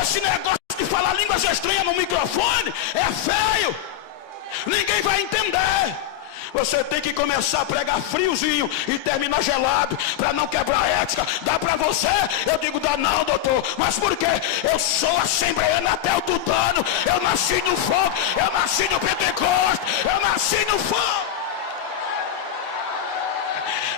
Esse negócio de falar línguas estranhas no microfone é feio. Ninguém vai entender. Você tem que começar a pregar friozinho e terminar gelado, para não quebrar a ética. Dá para você? Eu digo, dá não, doutor. Mas por quê? Eu sou assembleano até o tutano. Eu nasci no fogo, eu nasci no Pentecoste, eu nasci no fogo.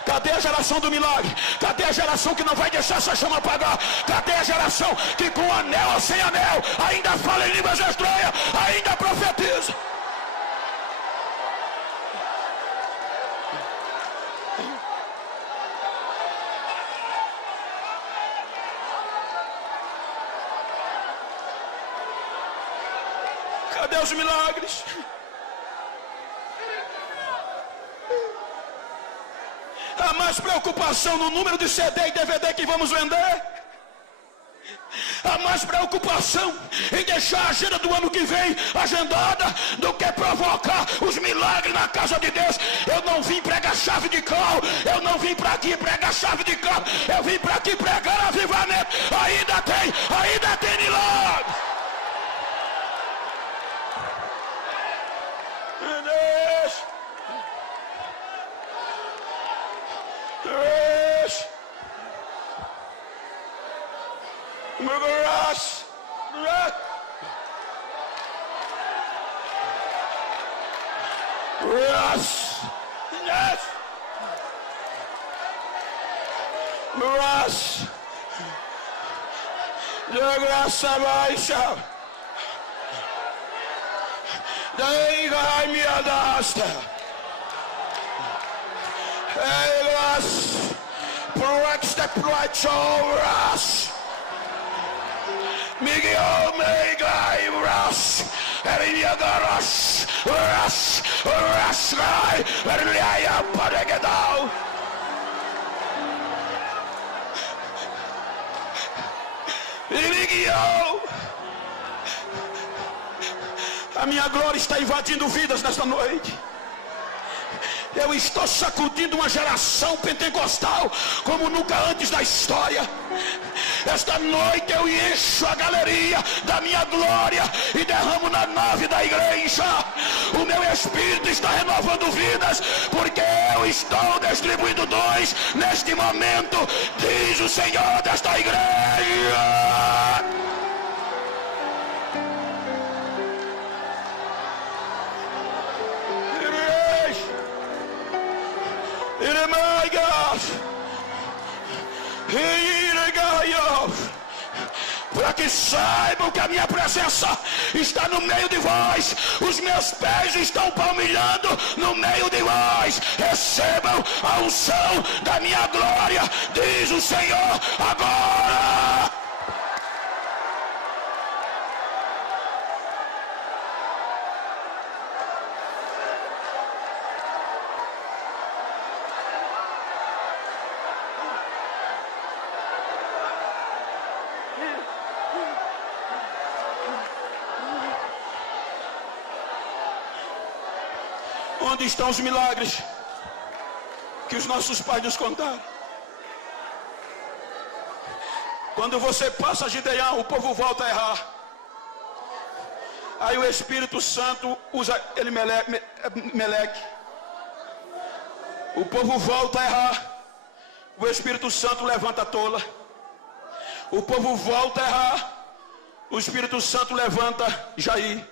Cadê a geração do milagre? Cadê a geração que não vai deixar essa chama apagar? Cadê a geração que com anel ou sem anel ainda fala em línguas estranhas, ainda profetiza? Cadê os milagres? Há mais preocupação no número de CD e DVD que vamos vender. Há mais preocupação em deixar a agenda do ano que vem agendada do que provocar os milagres na casa de Deus. Eu não vim pregar chave de carro, eu não vim para aqui pregar chave de carro, eu vim para aqui pregar avivamento. Ainda tem milagre. De graça baixa, daí vai me adasta. Elas proexta proexoras. Miguel mega e ras. Eria garas. Ras. Ras. Eria paregedal. A minha glória está invadindo vidas nesta noite. Eu estou sacudindo uma geração pentecostal como nunca antes da história. Esta noite eu encho a galeria da minha glória e derramo na nave da igreja. O meu espírito está renovando vidas, porque eu estou distribuindo dons neste momento, diz o Senhor desta igreja. Para que saibam que a minha presença está no meio de vós, os meus pés estão palmilhando no meio de vós. Recebam a unção da minha glória, diz o Senhor agora. Onde estão os milagres que os nossos pais nos contaram? Quando você passa Gideão, o povo volta a errar. Aí o Espírito Santo usa Meleque. O povo volta a errar. O Espírito Santo levanta a tola. O povo volta a errar. O Espírito Santo levanta Jair.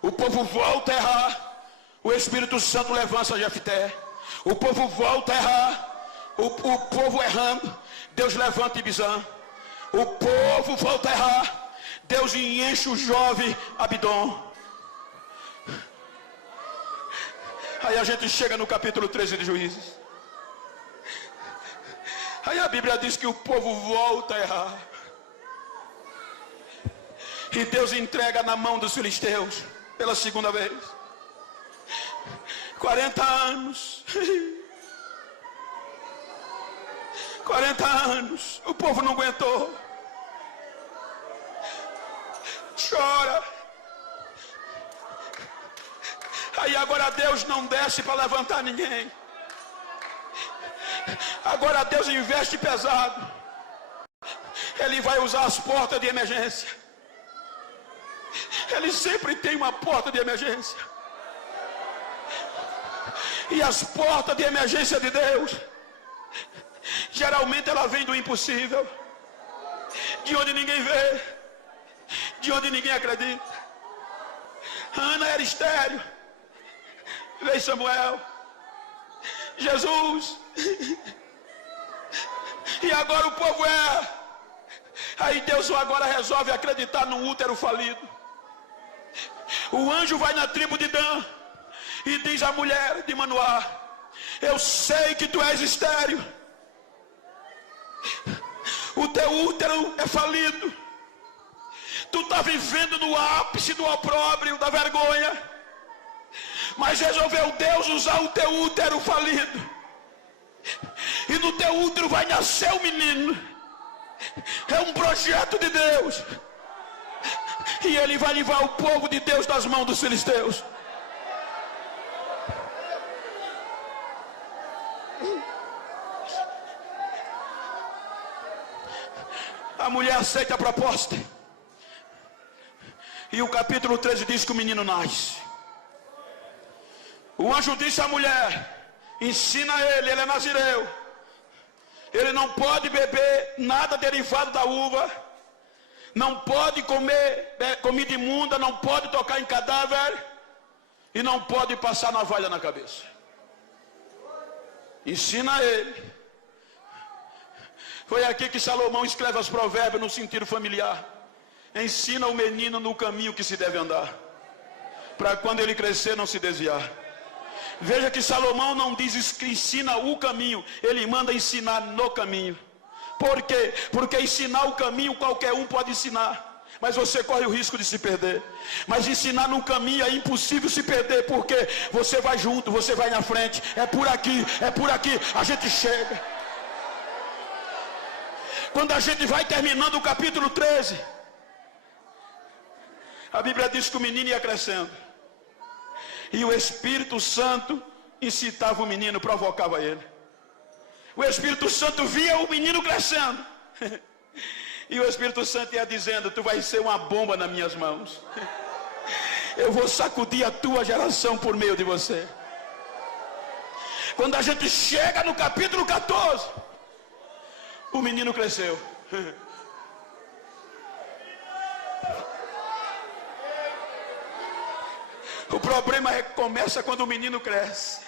O povo volta a errar. O Espírito Santo levanta Jefté. O povo volta a errar. O povo errando, Deus levanta Ibizã. O povo volta a errar, Deus enche o jovem Abidom. Aí a gente chega no capítulo 13 de Juízes. Aí a Bíblia diz que o povo volta a errar. E Deus entrega na mão dos filisteus pela segunda vez. 40 anos. 40 anos. O povo não aguentou. Chora. Aí agora Deus não desce para levantar ninguém. Agora Deus investe pesado. Ele vai usar as portas de emergência. Ele sempre tem uma porta de emergência. E as portas de emergência de Deus, geralmente ela vem do impossível, de onde ninguém vê, de onde ninguém acredita. Ana era estéril, veio Samuel, Jesus, e agora o povo é. Aí Deus agora resolve acreditar num útero falido. O anjo vai na tribo de Dan e diz à mulher de Manoá: eu sei que tu és estéril, o teu útero é falido, tu está vivendo no ápice do opróbrio, da vergonha, mas resolveu Deus usar o teu útero falido, e no teu útero vai nascer um menino. É um projeto de Deus, e ele vai livrar o povo de Deus das mãos dos filisteus. A mulher aceita a proposta, e o capítulo 13 diz que o menino nasce. O anjo disse à mulher: ensina ele é nazireu, ele não pode beber nada derivado da uva, não pode comer comida imunda, não pode tocar em cadáver, e não pode passar navalha na cabeça. Ensina ele. Foi aqui que Salomão escreve os provérbios no sentido familiar. Ensina o menino no caminho que se deve andar, para quando ele crescer não se desviar. Veja que Salomão não diz que ensina o caminho, ele manda ensinar no caminho. Por quê? Porque ensinar o caminho qualquer um pode ensinar, mas você corre o risco de se perder. Mas ensinar no caminho é impossível se perder, porque você vai junto, você vai na frente. É por aqui, a gente chega. Quando a gente vai terminando o capítulo 13, a Bíblia diz que o menino ia crescendo, e o Espírito Santo incitava o menino, provocava ele. O Espírito Santo via o menino crescendo, e o Espírito Santo ia dizendo: tu vai ser uma bomba nas minhas mãos, eu vou sacudir a tua geração por meio de você. Quando a gente chega no capítulo 14, o menino cresceu. O problema começa quando o menino cresce.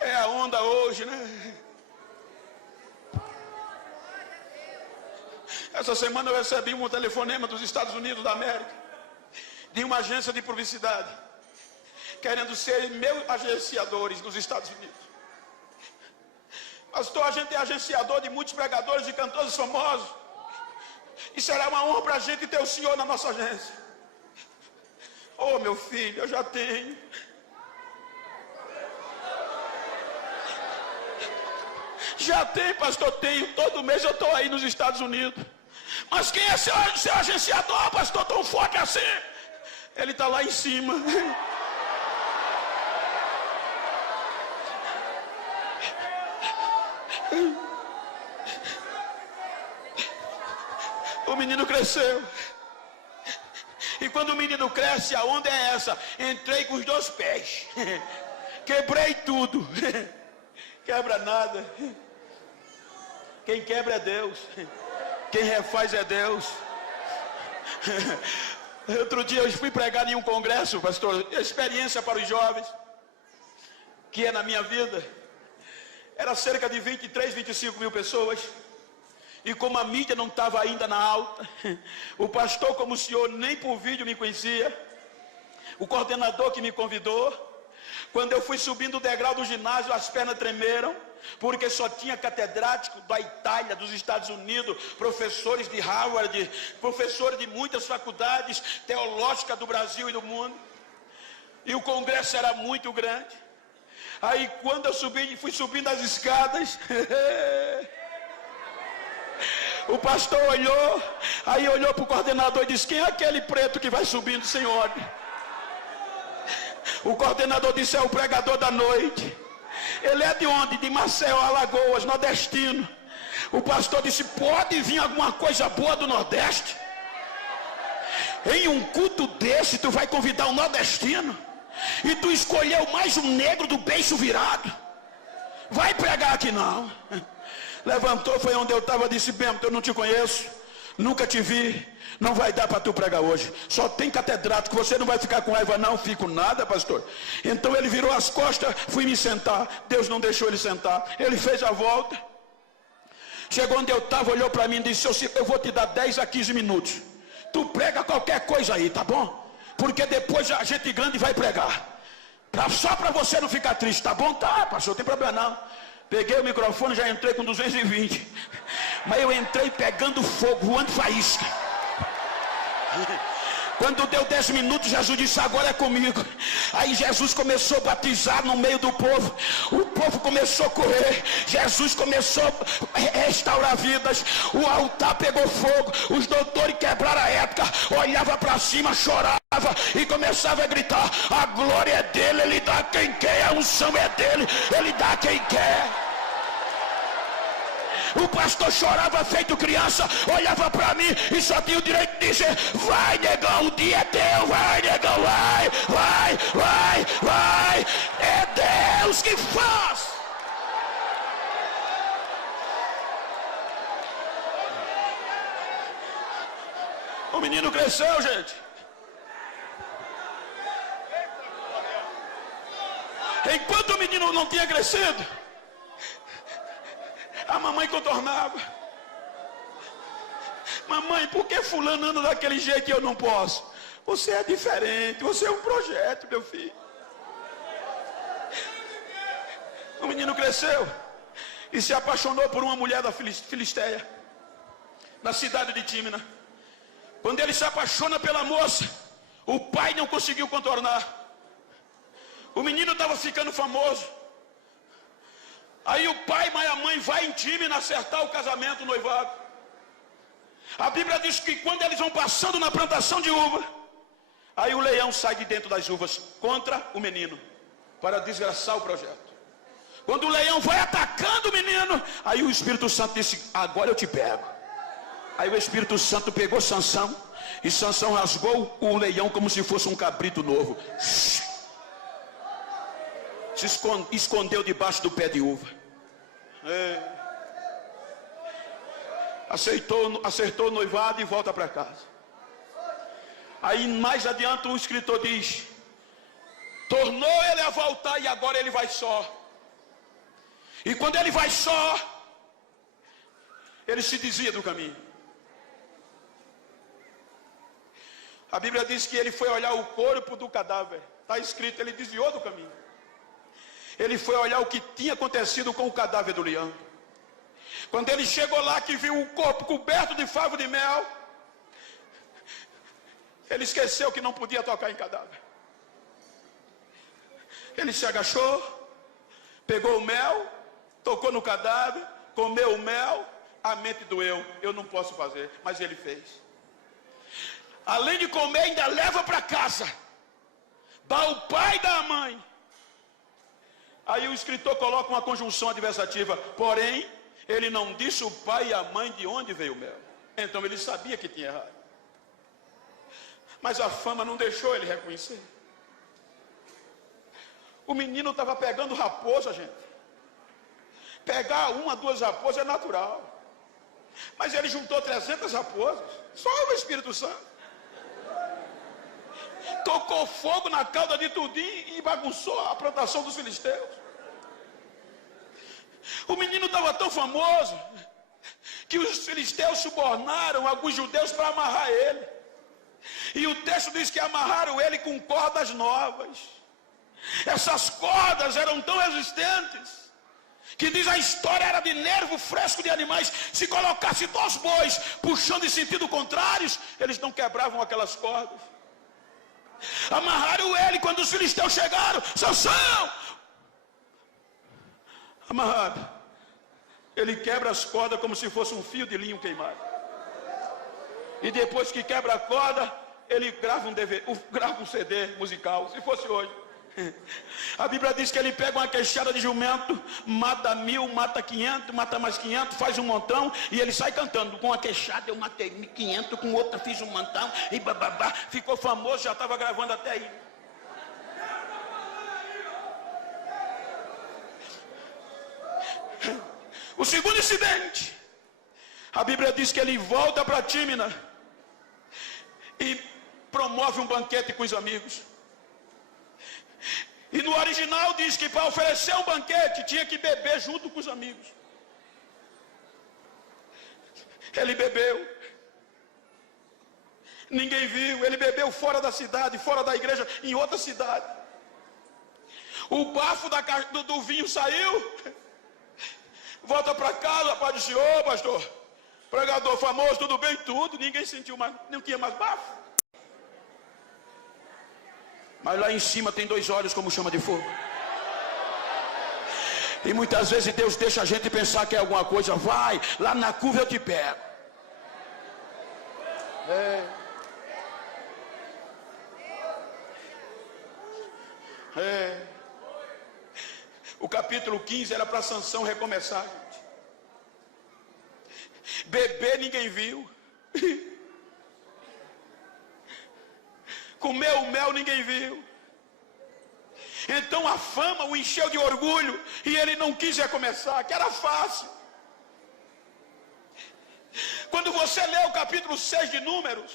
É a onda hoje, né? Essa semana eu recebi um telefonema dos Estados Unidos da América, de uma agência de publicidade, querendo ser meus agenciadores nos Estados Unidos. Pastor, a gente é agenciador de muitos pregadores e cantores famosos, e será uma honra para a gente ter o senhor na nossa agência. Oh, meu filho, eu já tenho. Já tem, pastor, tenho. Todo mês eu estou aí nos Estados Unidos. Mas quem é seu agenciador, pastor, tão forte assim? Ele está lá em cima. O menino cresceu. E quando o menino cresce, a onda é essa: entrei com os 2 pés, quebrei tudo. Quebra nada. Quem quebra é Deus, quem refaz é Deus. Outro dia eu fui pregar em um congresso, pastor, experiência para os jovens, que é na minha vida. Era cerca de 23, 25 mil pessoas. E como a mídia não estava ainda na alta, o pastor, como o senhor, nem por vídeo me conhecia, o coordenador que me convidou, quando eu fui subindo o degrau do ginásio, as pernas tremeram, porque só tinha catedrático da Itália, dos Estados Unidos, professores de Harvard, professores de muitas faculdades teológicas do Brasil e do mundo, e o congresso era muito grande. Aí quando eu fui subindo as escadas, o pastor olhou, aí olhou para o coordenador e disse: quem é aquele preto que vai subindo sem ordem? O coordenador disse: é o pregador da noite. Ele é de onde? De Maceió, Alagoas, nordestino. O pastor disse: pode vir alguma coisa boa do Nordeste? Em um culto desse, tu vai convidar um nordestino e tu escolheu mais um negro do beiço virado. Vai pregar aqui não. Levantou, foi onde eu estava, disse: Bento, eu não te conheço, nunca te vi, não vai dar para tu pregar hoje. Só tem catedrático, você não vai ficar com raiva. Não fico nada, pastor. Então ele virou as costas, fui me sentar. Deus não deixou ele sentar. Ele fez a volta. Chegou onde eu estava, olhou para mim e disse: eu vou te dar 10 a 15 minutos. Tu prega qualquer coisa aí, tá bom? Porque depois a gente grande vai pregar. Só para você não ficar triste, tá bom? Tá, pastor, não tem problema não. Peguei o microfone, já entrei com 220. Mas eu entrei pegando fogo, voando faísca. Quando deu 10 minutos, Jesus disse: agora é comigo. Aí Jesus começou a batizar no meio do povo. O povo começou a correr. Jesus começou a restaurar vidas. O altar pegou fogo. Os doutores quebraram a época. Olhava para cima, chorava e começava a gritar: a glória é dele, ele dá quem quer. A unção é dele, ele dá quem quer. O pastor chorava feito criança, olhava para mim e só tinha o direito de dizer: vai, negão, o dia é teu, vai, negão, vai, vai, vai, vai. É Deus que faz. O menino cresceu, gente. Enquanto o menino não tinha crescido, a mamãe contornava: mamãe, por que fulano anda daquele jeito que eu não posso? Você é diferente, você é um projeto, meu filho. O menino cresceu e se apaixonou por uma mulher da Filisteia, na cidade de Tímina. Quando ele se apaixona pela moça, o pai não conseguiu contornar. O menino estava ficando famoso. Aí o pai e a mãe vai em Tímina acertar o casamento, o noivado. A Bíblia diz que quando eles vão passando na plantação de uva, aí o leão sai de dentro das uvas contra o menino, para desgraçar o projeto. Quando o leão vai atacando o menino, aí o Espírito Santo disse: agora eu te pego. Aí o Espírito Santo pegou Sansão, e Sansão rasgou o leão como se fosse um cabrito novo. Se escondeu debaixo do pé de uva. Acertou o noivado e volta para casa. Aí mais adiante o escritor diz: tornou ele a voltar e agora ele vai só. E quando ele vai só, ele se desvia do caminho. A Bíblia diz que ele foi olhar o corpo do cadáver. Está escrito, ele desviou do caminho. Ele foi olhar o que tinha acontecido com o cadáver do leão. Quando ele chegou lá, que viu o corpo coberto de favo de mel, ele esqueceu que não podia tocar em cadáver. Ele se agachou, pegou o mel, tocou no cadáver, comeu o mel, a mente doeu. Eu não posso fazer, mas ele fez. Além de comer, ainda leva para casa, dá ao pai e dá à mãe. Aí o escritor coloca uma conjunção adversativa: porém, ele não disse o pai e a mãe de onde veio o mel. Então ele sabia que tinha errado. Mas a fama não deixou ele reconhecer. O menino estava pegando raposa, gente. Pegar uma, duas raposas é natural. Mas ele juntou 300 raposas. Só o Espírito Santo. Tocou fogo na cauda de tudinho e bagunçou a plantação dos filisteus. O menino estava tão famoso que os filisteus subornaram alguns judeus para amarrar ele. E o texto diz que amarraram ele com cordas novas. Essas cordas eram tão resistentes que diz a história era de nervo fresco de animais. Se colocasse 2 bois puxando em sentido contrários, eles não quebravam aquelas cordas. Amarraram ele. Quando os filisteus chegaram: Sansão! Amarrado. Ele quebra as cordas como se fosse um fio de linho queimado. E depois que quebra a corda, ele grava grava um CD musical. Se fosse hoje, A Bíblia diz que ele pega uma queixada de jumento, mata 1000, mata 500, mata mais 500, faz um montão, e ele sai cantando. Com a queixada eu matei 500, com outra fiz um montão, e bababá, ficou famoso, já estava gravando até aí. O segundo incidente, a Bíblia diz que ele volta para Tímina e promove um banquete com os amigos. E no original diz que para oferecer um banquete tinha que beber junto com os amigos. Ele bebeu, ninguém viu. Ele bebeu fora da cidade, fora da igreja, em outra cidade. O bafo do vinho saiu. Volta para casa, pai disse: ô pastor, pregador famoso, tudo bem? Tudo. Ninguém sentiu mais, não tinha mais bafo. Mas lá em cima tem 2 olhos como chama de fogo. E muitas vezes Deus deixa a gente pensar que é alguma coisa. Vai, lá na curva eu te pego. O capítulo 15 era para Sansão recomeçar, gente. Beber ninguém viu. Comeu o mel ninguém viu. Então a fama o encheu de orgulho e ele não quis recomeçar, que era fácil. Quando você lê o capítulo 6 de Números,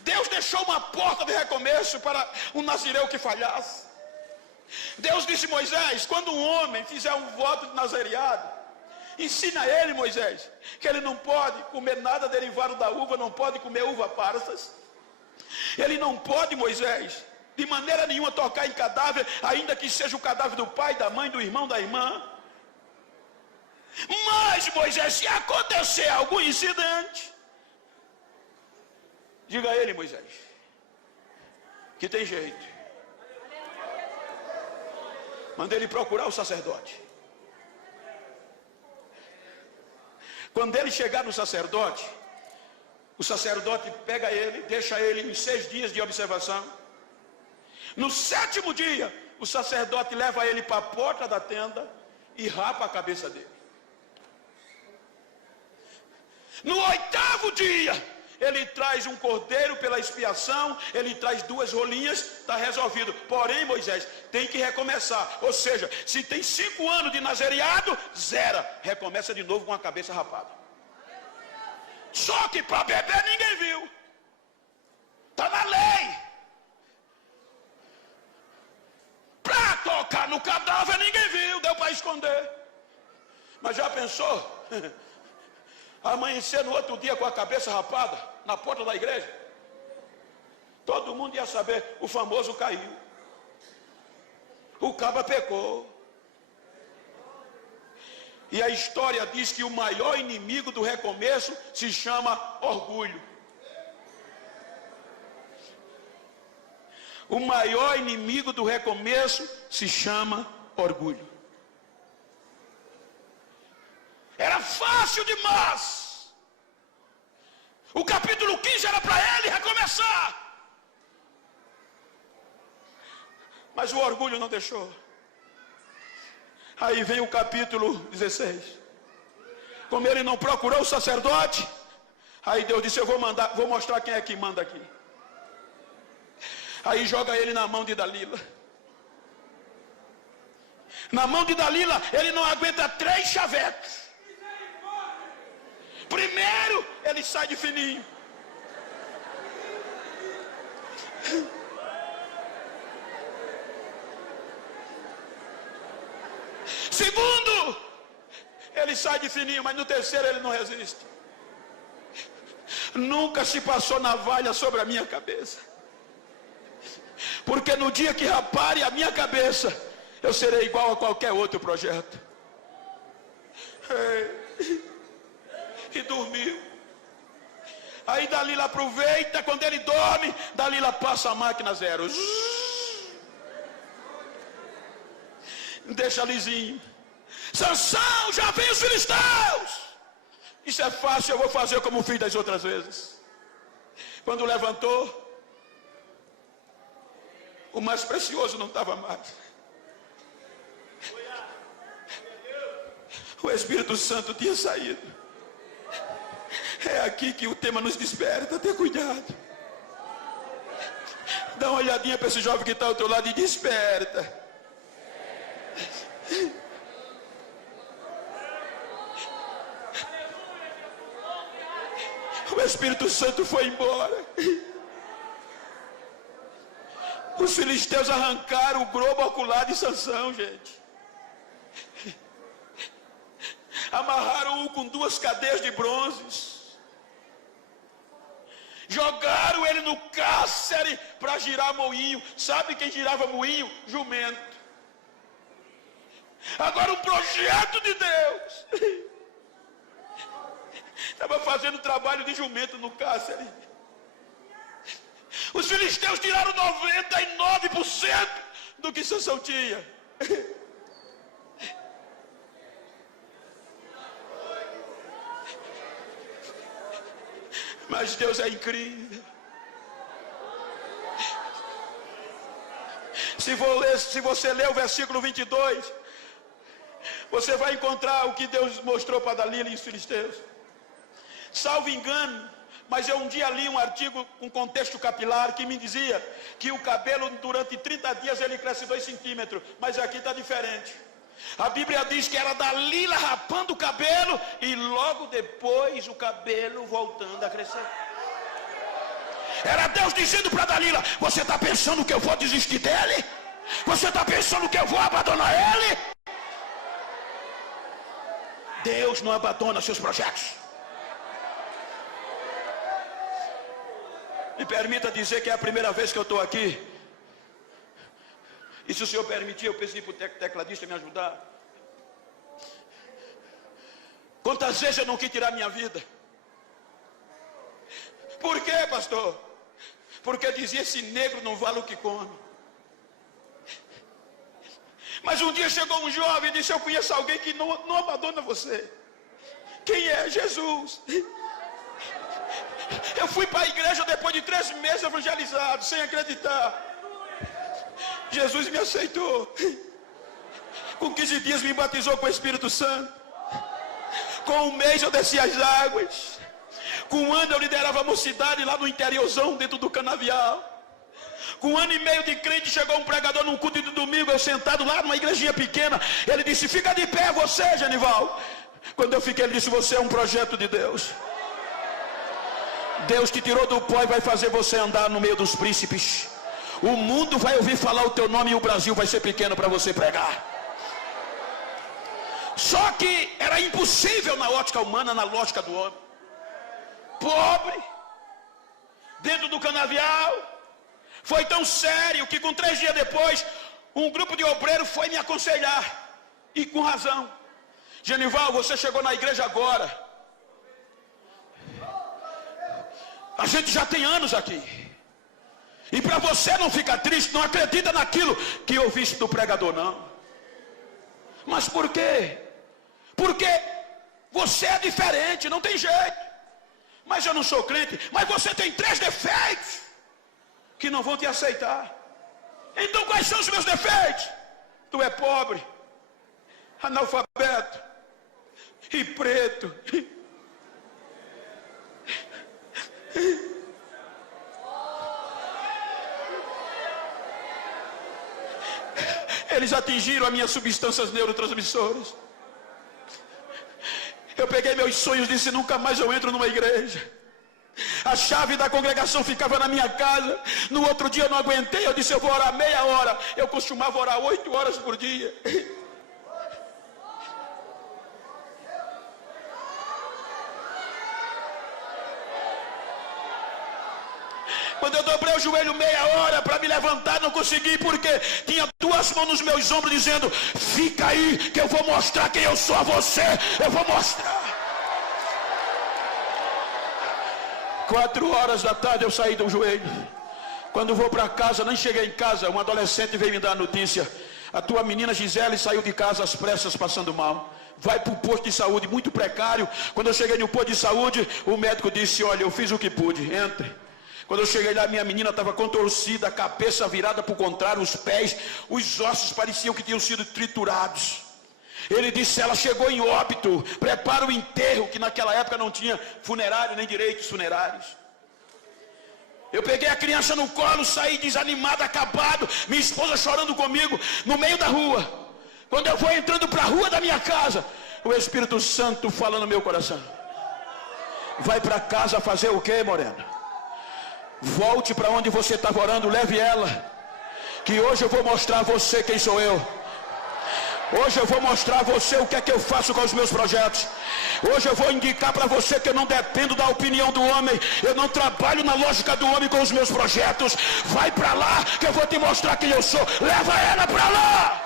Deus deixou uma porta de recomeço para um nazireu que falhasse. Deus disse a Moisés: quando um homem fizer um voto de nazereado, ensina a ele, Moisés, que ele não pode comer nada derivado da uva, não pode comer uva passas. Ele não pode, Moisés, de maneira nenhuma tocar em cadáver, ainda que seja o cadáver do pai, da mãe, do irmão, da irmã. Mas, Moisés, se acontecer algum incidente, diga a ele, Moisés, que tem jeito. Manda ele procurar o sacerdote. Quando ele chegar no sacerdote, o sacerdote pega ele, deixa ele em 6 dias de observação. No 7º dia, o sacerdote leva ele para a porta da tenda e rapa a cabeça dele. No 8º dia, ele traz um cordeiro pela expiação, ele traz 2 rolinhas, está resolvido. Porém, Moisés, tem que recomeçar. Ou seja, se tem 5 anos de nazereado, zera, recomeça de novo com a cabeça rapada. Só que para beber ninguém viu. Está na lei. Para tocar no cadáver ninguém viu, deu para esconder. Mas já pensou? Amanhecer no outro dia com a cabeça rapada na porta da igreja? Todo mundo ia saber, o famoso caiu. O caba pecou. E a história diz que o maior inimigo do recomeço se chama orgulho. O maior inimigo do recomeço se chama orgulho. Era fácil demais. O capítulo 15 era para ele recomeçar. Mas o orgulho não deixou. Aí vem o capítulo 16. Como ele não procurou o sacerdote, aí Deus disse: eu vou mostrar quem é que manda aqui. Aí joga ele na mão de Dalila. Na mão de Dalila, ele não aguenta 3 chavecos. Primeiro, ele sai de fininho. Segundo, ele sai de fininho, mas no terceiro ele não resiste. Nunca se passou navalha sobre a minha cabeça. Porque no dia que raparem a minha cabeça, eu serei igual a qualquer outro projeto. E dormiu. Aí Dalila aproveita, quando ele dorme, Dalila passa a máquina 0. Deixa lisinho. Sansão, já vem os filisteus. Isso é fácil, eu vou fazer como fiz das outras vezes. Quando levantou, o mais precioso não estava mais. O Espírito Santo tinha saído. É aqui que o tema nos desperta. Ter cuidado. Dá uma olhadinha para esse jovem que está ao teu lado e desperta. O Espírito Santo foi embora. Os filisteus arrancaram o globo ocular de Sansão, gente. Amarraram-o com 2 cadeias de bronze. Jogaram ele no cárcere para girar moinho. Sabe quem girava moinho? Jumento. Agora um projeto de Deus. Estava fazendo trabalho de jumento no cárcere. Os filisteus tiraram 99% do que Sansão tinha. Mas Deus é incrível. Se você ler o versículo 22, você vai encontrar o que Deus mostrou para Dalila e os filisteus. Salvo engano, mas eu um dia li um artigo com contexto capilar que me dizia que o cabelo durante 30 dias ele cresce 2 centímetros, mas aqui está diferente. A Bíblia diz que era Dalila rapando o cabelo e logo depois o cabelo voltando a crescer. Era Deus dizendo para Dalila: você está pensando que eu vou desistir dele? Você está pensando que eu vou abandonar ele? Deus não abandona seus projetos. Me permita dizer que é a primeira vez que eu estou aqui. E se o senhor permitir, eu pedi para o tecladista me ajudar. Quantas vezes eu não quis tirar minha vida? Por quê, pastor? Porque dizia: esse negro não vale o que come. Mas um dia chegou um jovem e disse: eu conheço alguém que não abandona você. Quem é? Jesus. Eu fui para a igreja depois de 3 meses evangelizado, sem acreditar. Jesus me aceitou. Com 15 dias me batizou com o Espírito Santo. Com 1 mês eu desci as águas. Com 1 ano eu liderava a mocidade lá no interiorzão, dentro do canavial. Com 1 ano e meio de crente, chegou um pregador num culto de domingo, eu sentado lá numa igrejinha pequena. Ele disse: fica de pé você, Genival. Quando eu fiquei, ele disse: você é um projeto de Deus. Deus te tirou do pó e vai fazer você andar no meio dos príncipes. O mundo vai ouvir falar o teu nome e o Brasil vai ser pequeno para você pregar. Só que era impossível na ótica humana, na lógica do homem. Pobre, dentro do canavial. Foi tão sério que com 3 dias depois, um grupo de obreiros foi me aconselhar. E com razão: Genival, você chegou na igreja agora. A gente já tem anos aqui. E para você não ficar triste, não acredita naquilo que ouviste do pregador, não. Mas por quê? Porque você é diferente, não tem jeito. Mas eu não sou crente. Mas você tem 3 defeitos que não vão te aceitar. Então quais são os meus defeitos? Tu é pobre, analfabeto e preto. Eles atingiram as minhas substâncias neurotransmissoras. Eu peguei meus sonhos e disse: nunca mais eu entro numa igreja. A chave da congregação ficava na minha casa. No outro dia eu não aguentei, eu disse: eu vou orar meia hora. Eu costumava orar 8 horas por dia. Quando eu dobrei o joelho meia hora para me levantar, não consegui, porque tinha 2 mãos nos meus ombros dizendo: fica aí que eu vou mostrar quem eu sou a você. Eu vou mostrar. 4 horas da tarde eu saí do joelho. Quando vou para casa, nem cheguei em casa, um adolescente veio me dar a notícia: a tua menina Gisele saiu de casa às pressas passando mal. Vai para o posto de saúde, muito precário. Quando eu cheguei no posto de saúde, o médico disse: olha, eu fiz o que pude, entre. Quando eu cheguei lá, minha menina estava contorcida, a cabeça virada para o contrário, os pés, os ossos pareciam que tinham sido triturados. Ele disse: ela chegou em óbito, prepara o enterro, que naquela época não tinha funerário nem direitos funerários. Eu peguei a criança no colo, saí desanimado, acabado, minha esposa chorando comigo, no meio da rua. Quando eu vou entrando para a rua da minha casa, o Espírito Santo fala no meu coração: vai para casa fazer o que, Morena? Volte para onde você estava orando, leve ela, que hoje eu vou mostrar a você quem sou eu. Hoje eu vou mostrar a você o que é que eu faço com os meus projetos. Hoje eu vou indicar para você que eu não dependo da opinião do homem. Eu não trabalho na lógica do homem com os meus projetos. Vai para lá que eu vou te mostrar quem eu sou. Leva ela para lá.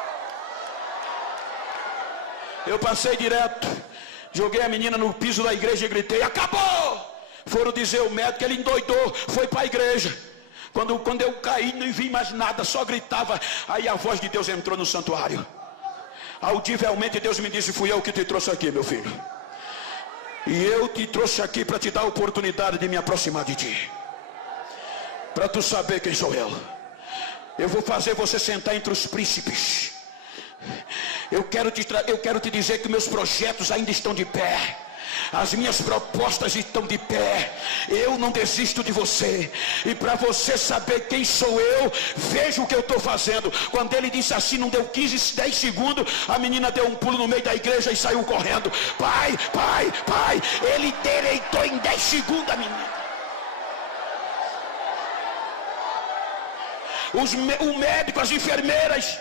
Eu passei direto, joguei a menina no piso da igreja e gritei: acabou! Foram dizer o médico, ele endoidou, foi para a igreja. Quando eu caí, não vi mais nada, só gritava. Aí a voz de Deus entrou no santuário. Audivelmente Deus me disse: fui eu que te trouxe aqui, meu filho. E eu te trouxe aqui para te dar a oportunidade de me aproximar de ti, para tu saber quem sou eu. Eu vou fazer você sentar entre os príncipes. Eu quero te dizer que meus projetos ainda estão de pé. As minhas propostas estão de pé. Eu não desisto de você. E para você saber quem sou eu, veja o que eu estou fazendo. Quando ele disse assim, não deu 15, 10 segundos, a menina deu um pulo no meio da igreja e saiu correndo. Pai, pai, pai. Ele deleitou em 10 segundos a menina. O médico, as enfermeiras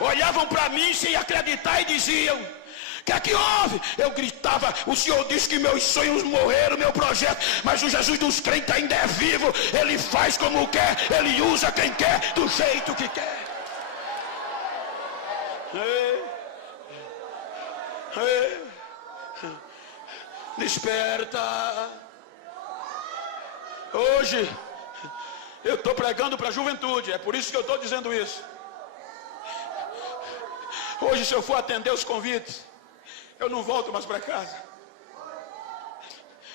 olhavam para mim sem acreditar e diziam: o que é que houve? Eu gritava: o Senhor disse que meus sonhos morreram, meu projeto, mas o Jesus dos crentes ainda é vivo. Ele faz como quer, ele usa quem quer, do jeito que quer. Desperta. Hoje eu estou pregando para a juventude, é por isso que eu estou dizendo isso. Hoje, se eu for atender os convites, eu não volto mais para casa.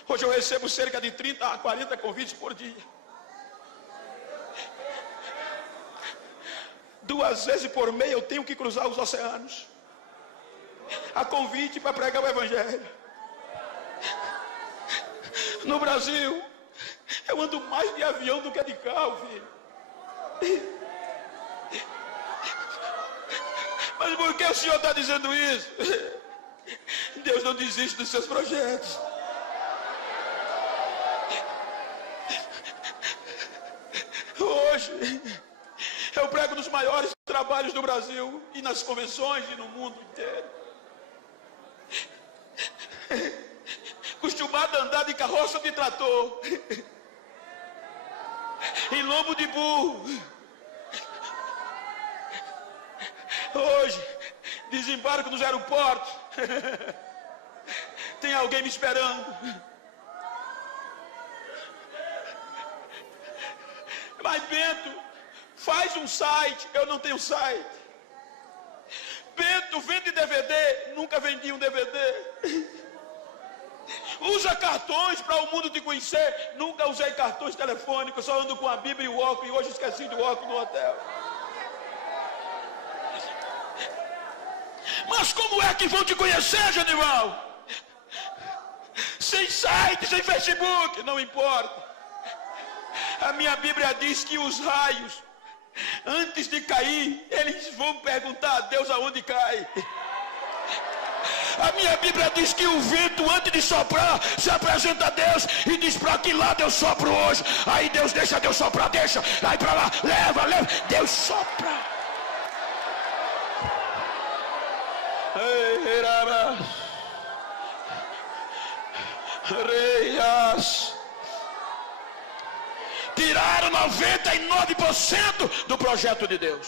Hoje eu recebo cerca de 30 a 40 convites por dia. 2 vezes por mês eu tenho que cruzar os oceanos a convite para pregar o Evangelho. No Brasil, eu ando mais de avião do que de carro, filho. Mas por que o Senhor está dizendo isso? Deus não desiste dos seus projetos. Hoje eu prego nos maiores trabalhos do Brasil e nas convenções e no mundo inteiro. Acostumado a andar de carroça de trator, em lombo de burro. Hoje, desembarco nos aeroportos. Tem alguém me esperando. Mas Bento, faz um site. Eu não tenho site. Bento, vende DVD. Nunca vendi um DVD. Usa cartões para o mundo te conhecer. Nunca usei cartões telefônicos. Só ando com a Bíblia e o óculos. E hoje esqueci do óculos no hotel. Mas como é que vão te conhecer, Genival? Sem site, sem Facebook, não importa. A minha Bíblia diz que os raios, antes de cair, eles vão perguntar a Deus aonde cai. A minha Bíblia diz que o vento, antes de soprar, se apresenta a Deus e diz: para que lado eu sopro hoje? Aí Deus deixa Deus soprar, deixa. Aí para lá, leva. Deus sopra. Tiraram 99% do projeto de Deus.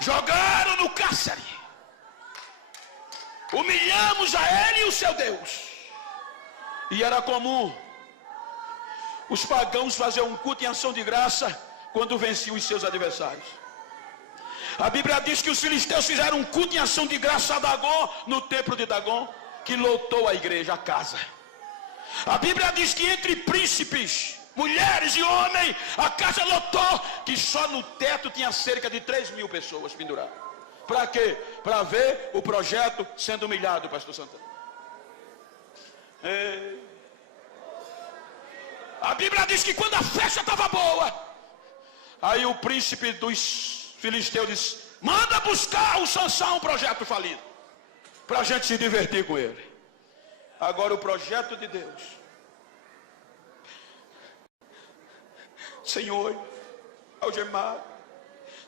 Jogaram no cárcere. Humilhamos a ele e o seu Deus. E era comum os pagãos fazer um culto em ação de graça quando venciam os seus adversários. A Bíblia diz que os filisteus fizeram um culto em ação de graça a Dagon, no templo de Dagon. que lotou a igreja, a casa. A Bíblia diz que entre príncipes, mulheres e homens, a casa lotou, que só no teto tinha cerca de 3.000 pessoas penduradas. Para quê? Para ver o projeto sendo humilhado, pastor Santana. A Bíblia diz que quando a festa estava boa, aí o príncipe dos filisteus disse: manda buscar o Sansão, um projeto falido, para a gente se divertir com ele. Agora o projeto de Deus, Senhor, algemado,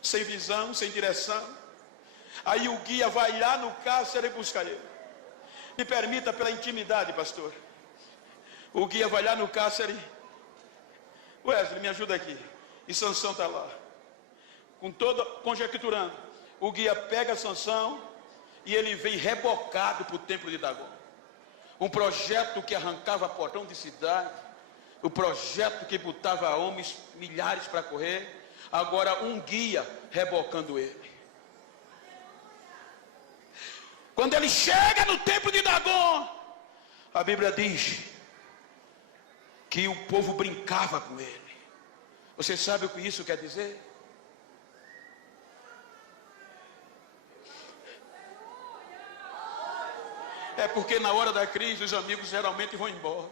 sem visão, sem direção. Aí o guia vai lá no cárcere buscar ele. Me permita, pela intimidade, pastor. O guia vai lá no cárcere. Wesley, me ajuda aqui. E Sansão está lá, conjecturando. O guia pega Sansão e ele vem rebocado para o templo de Dagon. Um projeto que arrancava portão de cidade, o projeto que botava homens, milhares para correr. Agora um guia rebocando ele. Quando ele chega no templo de Dagon, a Bíblia diz que o povo brincava com ele. Você sabe o que isso quer dizer? É porque na hora da crise os amigos geralmente vão embora.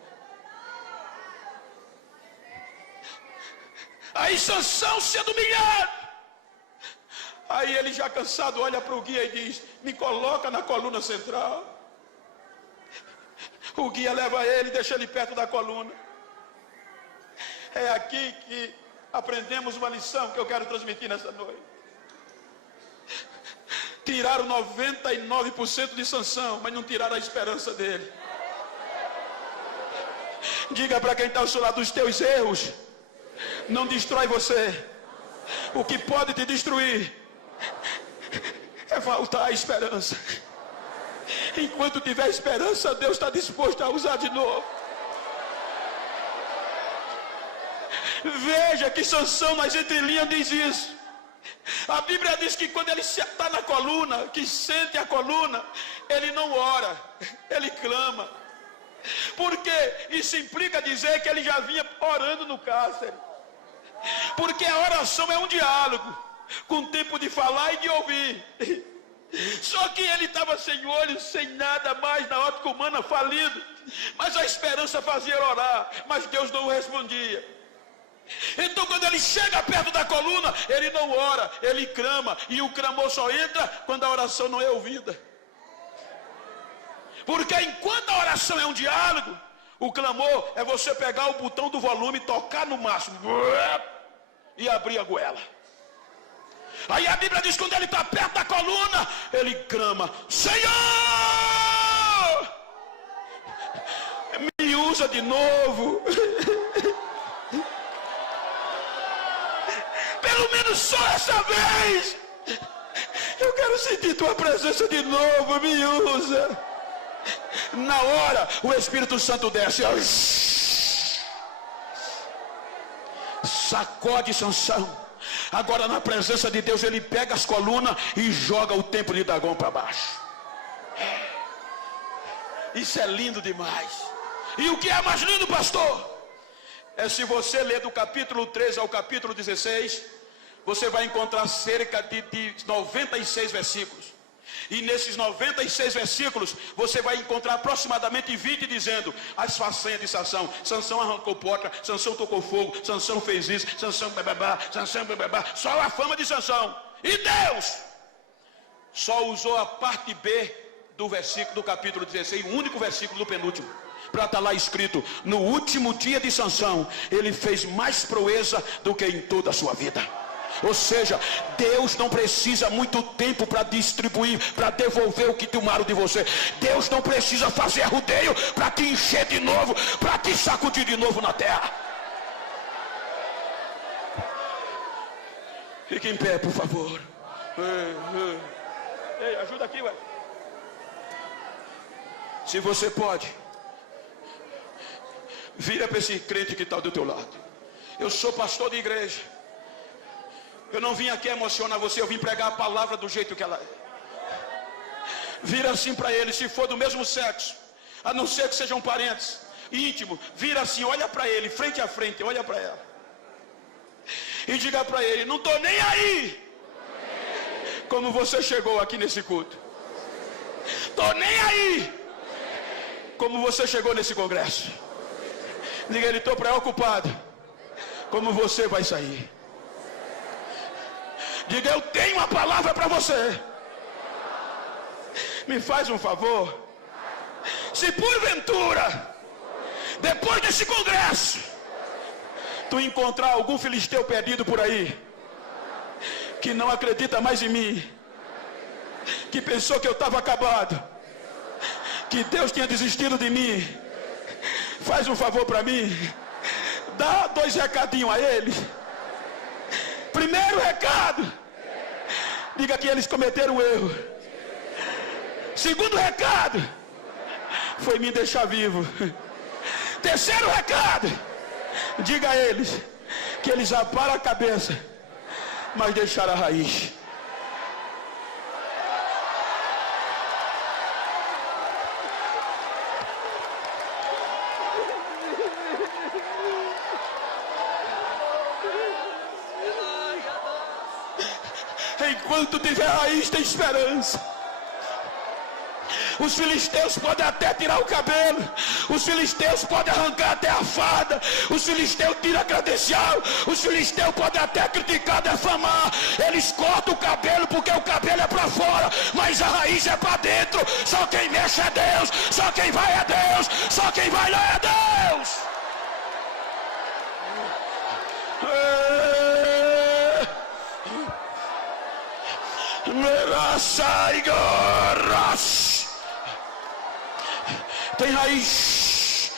Aí Sansão sendo humilhado. Aí ele já cansado olha para o guia e diz: me coloca na coluna central. O guia leva ele, deixa ele perto da coluna. É aqui que aprendemos uma lição que eu quero transmitir nessa noite. Tiraram 99% de Sansão, mas não tiraram a esperança dele. Diga para quem está ao seu lado: os teus erros não destrói você. O que pode te destruir é faltar a esperança. Enquanto tiver esperança, Deus está disposto a usar de novo. Veja que Sansão nas entrelinhas diz isso. A Bíblia diz que quando ele está na coluna, que sente a coluna, ele não ora, ele clama. Porque isso implica dizer que ele já vinha orando no cárcere. Porque a oração é um diálogo, com tempo de falar e de ouvir. Só que ele estava sem olhos, sem nada mais, na ótica humana, falido. Mas a esperança fazia ele orar, mas Deus não o respondia. Então quando ele chega perto da coluna, ele não ora, ele clama. E o clamor só entra quando a oração não é ouvida. Porque enquanto a oração é um diálogo, o clamor é você pegar o botão do volume, tocar no máximo e abrir a goela. Aí a Bíblia diz que quando ele está perto da coluna, ele clama: Senhor, me usa de novo. Pelo menos só essa vez. Eu quero sentir tua presença de novo, me usa. Na hora, o Espírito Santo desce, sacode Sansão. Agora na presença de Deus ele pega as colunas e joga o templo de Dagon para baixo. Isso é lindo demais. E o que é mais lindo, pastor? É se você ler do capítulo 13 ao capítulo 16, você vai encontrar cerca de 96 versículos. E nesses 96 versículos, você vai encontrar aproximadamente 20 dizendo as façanhas de Sansão. Sansão arrancou porta, Sansão tocou fogo, Sansão fez isso, Sansão bababá, Sansão bababá. Só a fama de Sansão. E Deus só usou a parte B do versículo do capítulo 16, o único versículo do penúltimo, para estar lá escrito: no último dia de Sansão, ele fez mais proeza do que em toda a sua vida. Ou seja, Deus não precisa muito tempo para distribuir, para devolver o que tomaram de você. Deus não precisa fazer rodeio para te encher de novo, para te sacudir de novo na terra. Fique em pé, por favor. Ei, ajuda aqui, ué. Se você pode, vira para esse crente que está do teu lado. Eu sou pastor de igreja. Eu não vim aqui emocionar você, eu vim pregar a palavra do jeito que ela é. Vira assim para ele, se for do mesmo sexo, a não ser que sejam parentes, íntimo, vira assim, olha para ele, frente a frente, olha para ela. E diga para ele, não estou nem aí como você chegou aqui nesse culto. Estou nem aí como você chegou nesse congresso. Diga ele, estou preocupado como você vai sair. Diga, eu tenho uma palavra para você. Me faz um favor. Se porventura, depois desse congresso, tu encontrar algum filisteu perdido por aí, que não acredita mais em mim, que pensou que eu estava acabado, que Deus tinha desistido de mim, faz um favor para mim, dá 2 recadinhos a eles. Primeiro recado, diga que eles cometeram um erro. Segundo recado, foi me deixar vivo. Terceiro recado, diga a eles que eles aparam a cabeça, mas deixaram a raiz. Enquanto tiver raiz, tem esperança. Os filisteus podem até tirar o cabelo, os filisteus podem arrancar até a farda, os filisteus tiram a credencial, os filisteus podem até criticar, defamar, eles cortam o cabelo porque o cabelo é para fora, mas a raiz é para dentro. Só quem mexe é Deus, só quem vai é Deus, só quem vai lá é Deus. Tem raiz.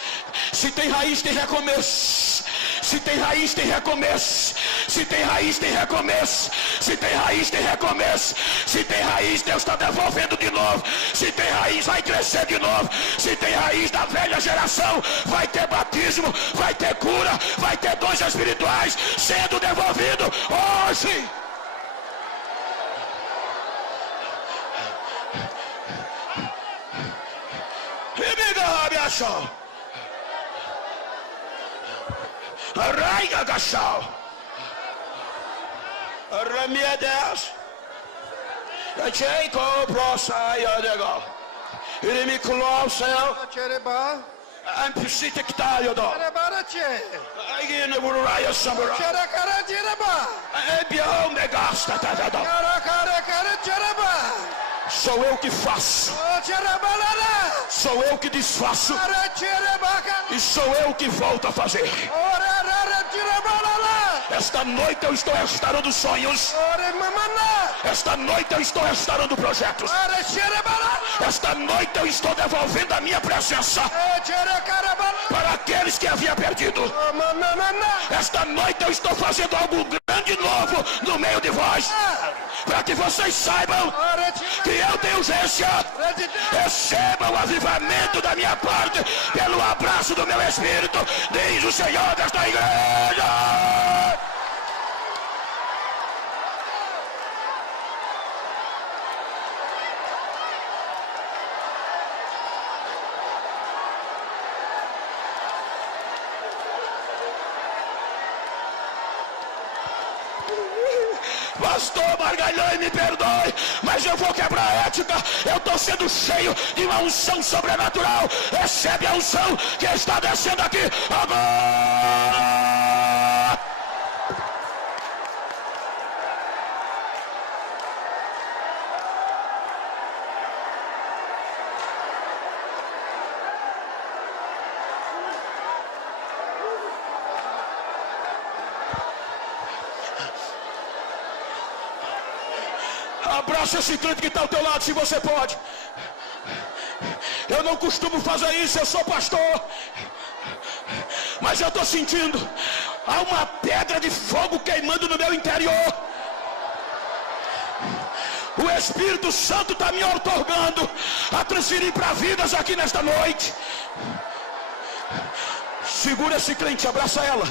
Se tem raiz, tem recomeço. Se tem raiz, tem recomeço. Se tem raiz, tem recomeço. Se tem raiz, tem recomeço. Se tem raiz, Deus está devolvendo de novo. Se tem raiz, vai crescer de novo. Se tem raiz da velha geração, vai ter batismo, vai ter cura, vai ter dons espirituais sendo devolvido hoje. Arraiga gachal. Arramia Deus. Jacob prosaia legal. Ele me colossel. Ampsite ktayo do. Ai ne buraya samura. É bião negasta tadado. Sou eu que faço. Sou eu que desfaço. E sou eu que volto a fazer. Esta noite eu estou restaurando sonhos. Esta noite eu estou restaurando projetos. Esta noite eu estou devolvendo a minha presença para aqueles que havia perdido. Esta noite eu estou fazendo algo grande novo no meio de vós, para que vocês saibam que eu tenho urgência. Recebam o avivamento da minha parte pelo abraço do meu Espírito, diz o Senhor desta igreja. Pastor Margalhães, me perdoe, mas eu vou quebrar a ética. Eu estou sendo cheio de uma unção sobrenatural. Recebe a unção que está descendo aqui agora. Abraça esse crente que está ao teu lado, se você pode. Eu não costumo fazer isso, eu sou pastor, mas eu estou sentindo há uma pedra de fogo queimando no meu interior. O Espírito Santo está me outorgando a transferir para vidas aqui nesta noite. Segura esse crente, abraça ela,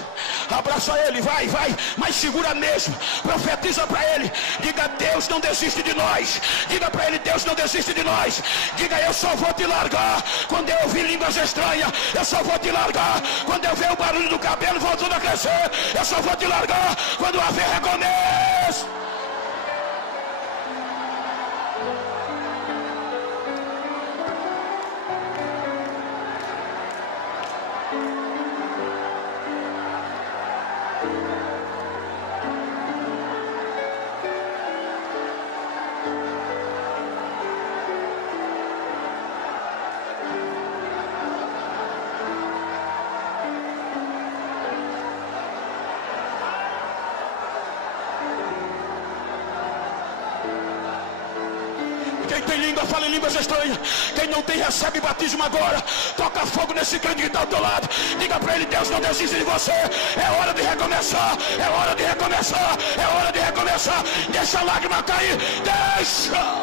abraça ele, vai, mas segura mesmo, profetiza para ele, diga: Deus não desiste de nós. Diga para ele: Deus não desiste de nós. Diga: eu só vou te largar quando eu ouvir línguas estranhas. Eu só vou te largar quando eu ver o barulho do cabelo voltando a crescer. Eu só vou te largar quando haver recomeço. Quem tem língua, fala em línguas estranhas. Quem não tem, recebe batismo agora. Toca fogo nesse crente que está ao teu lado. Diga para ele: Deus não desiste de você. É hora de recomeçar. É hora de recomeçar. É hora de recomeçar. Deixa a lágrima cair. Deixa.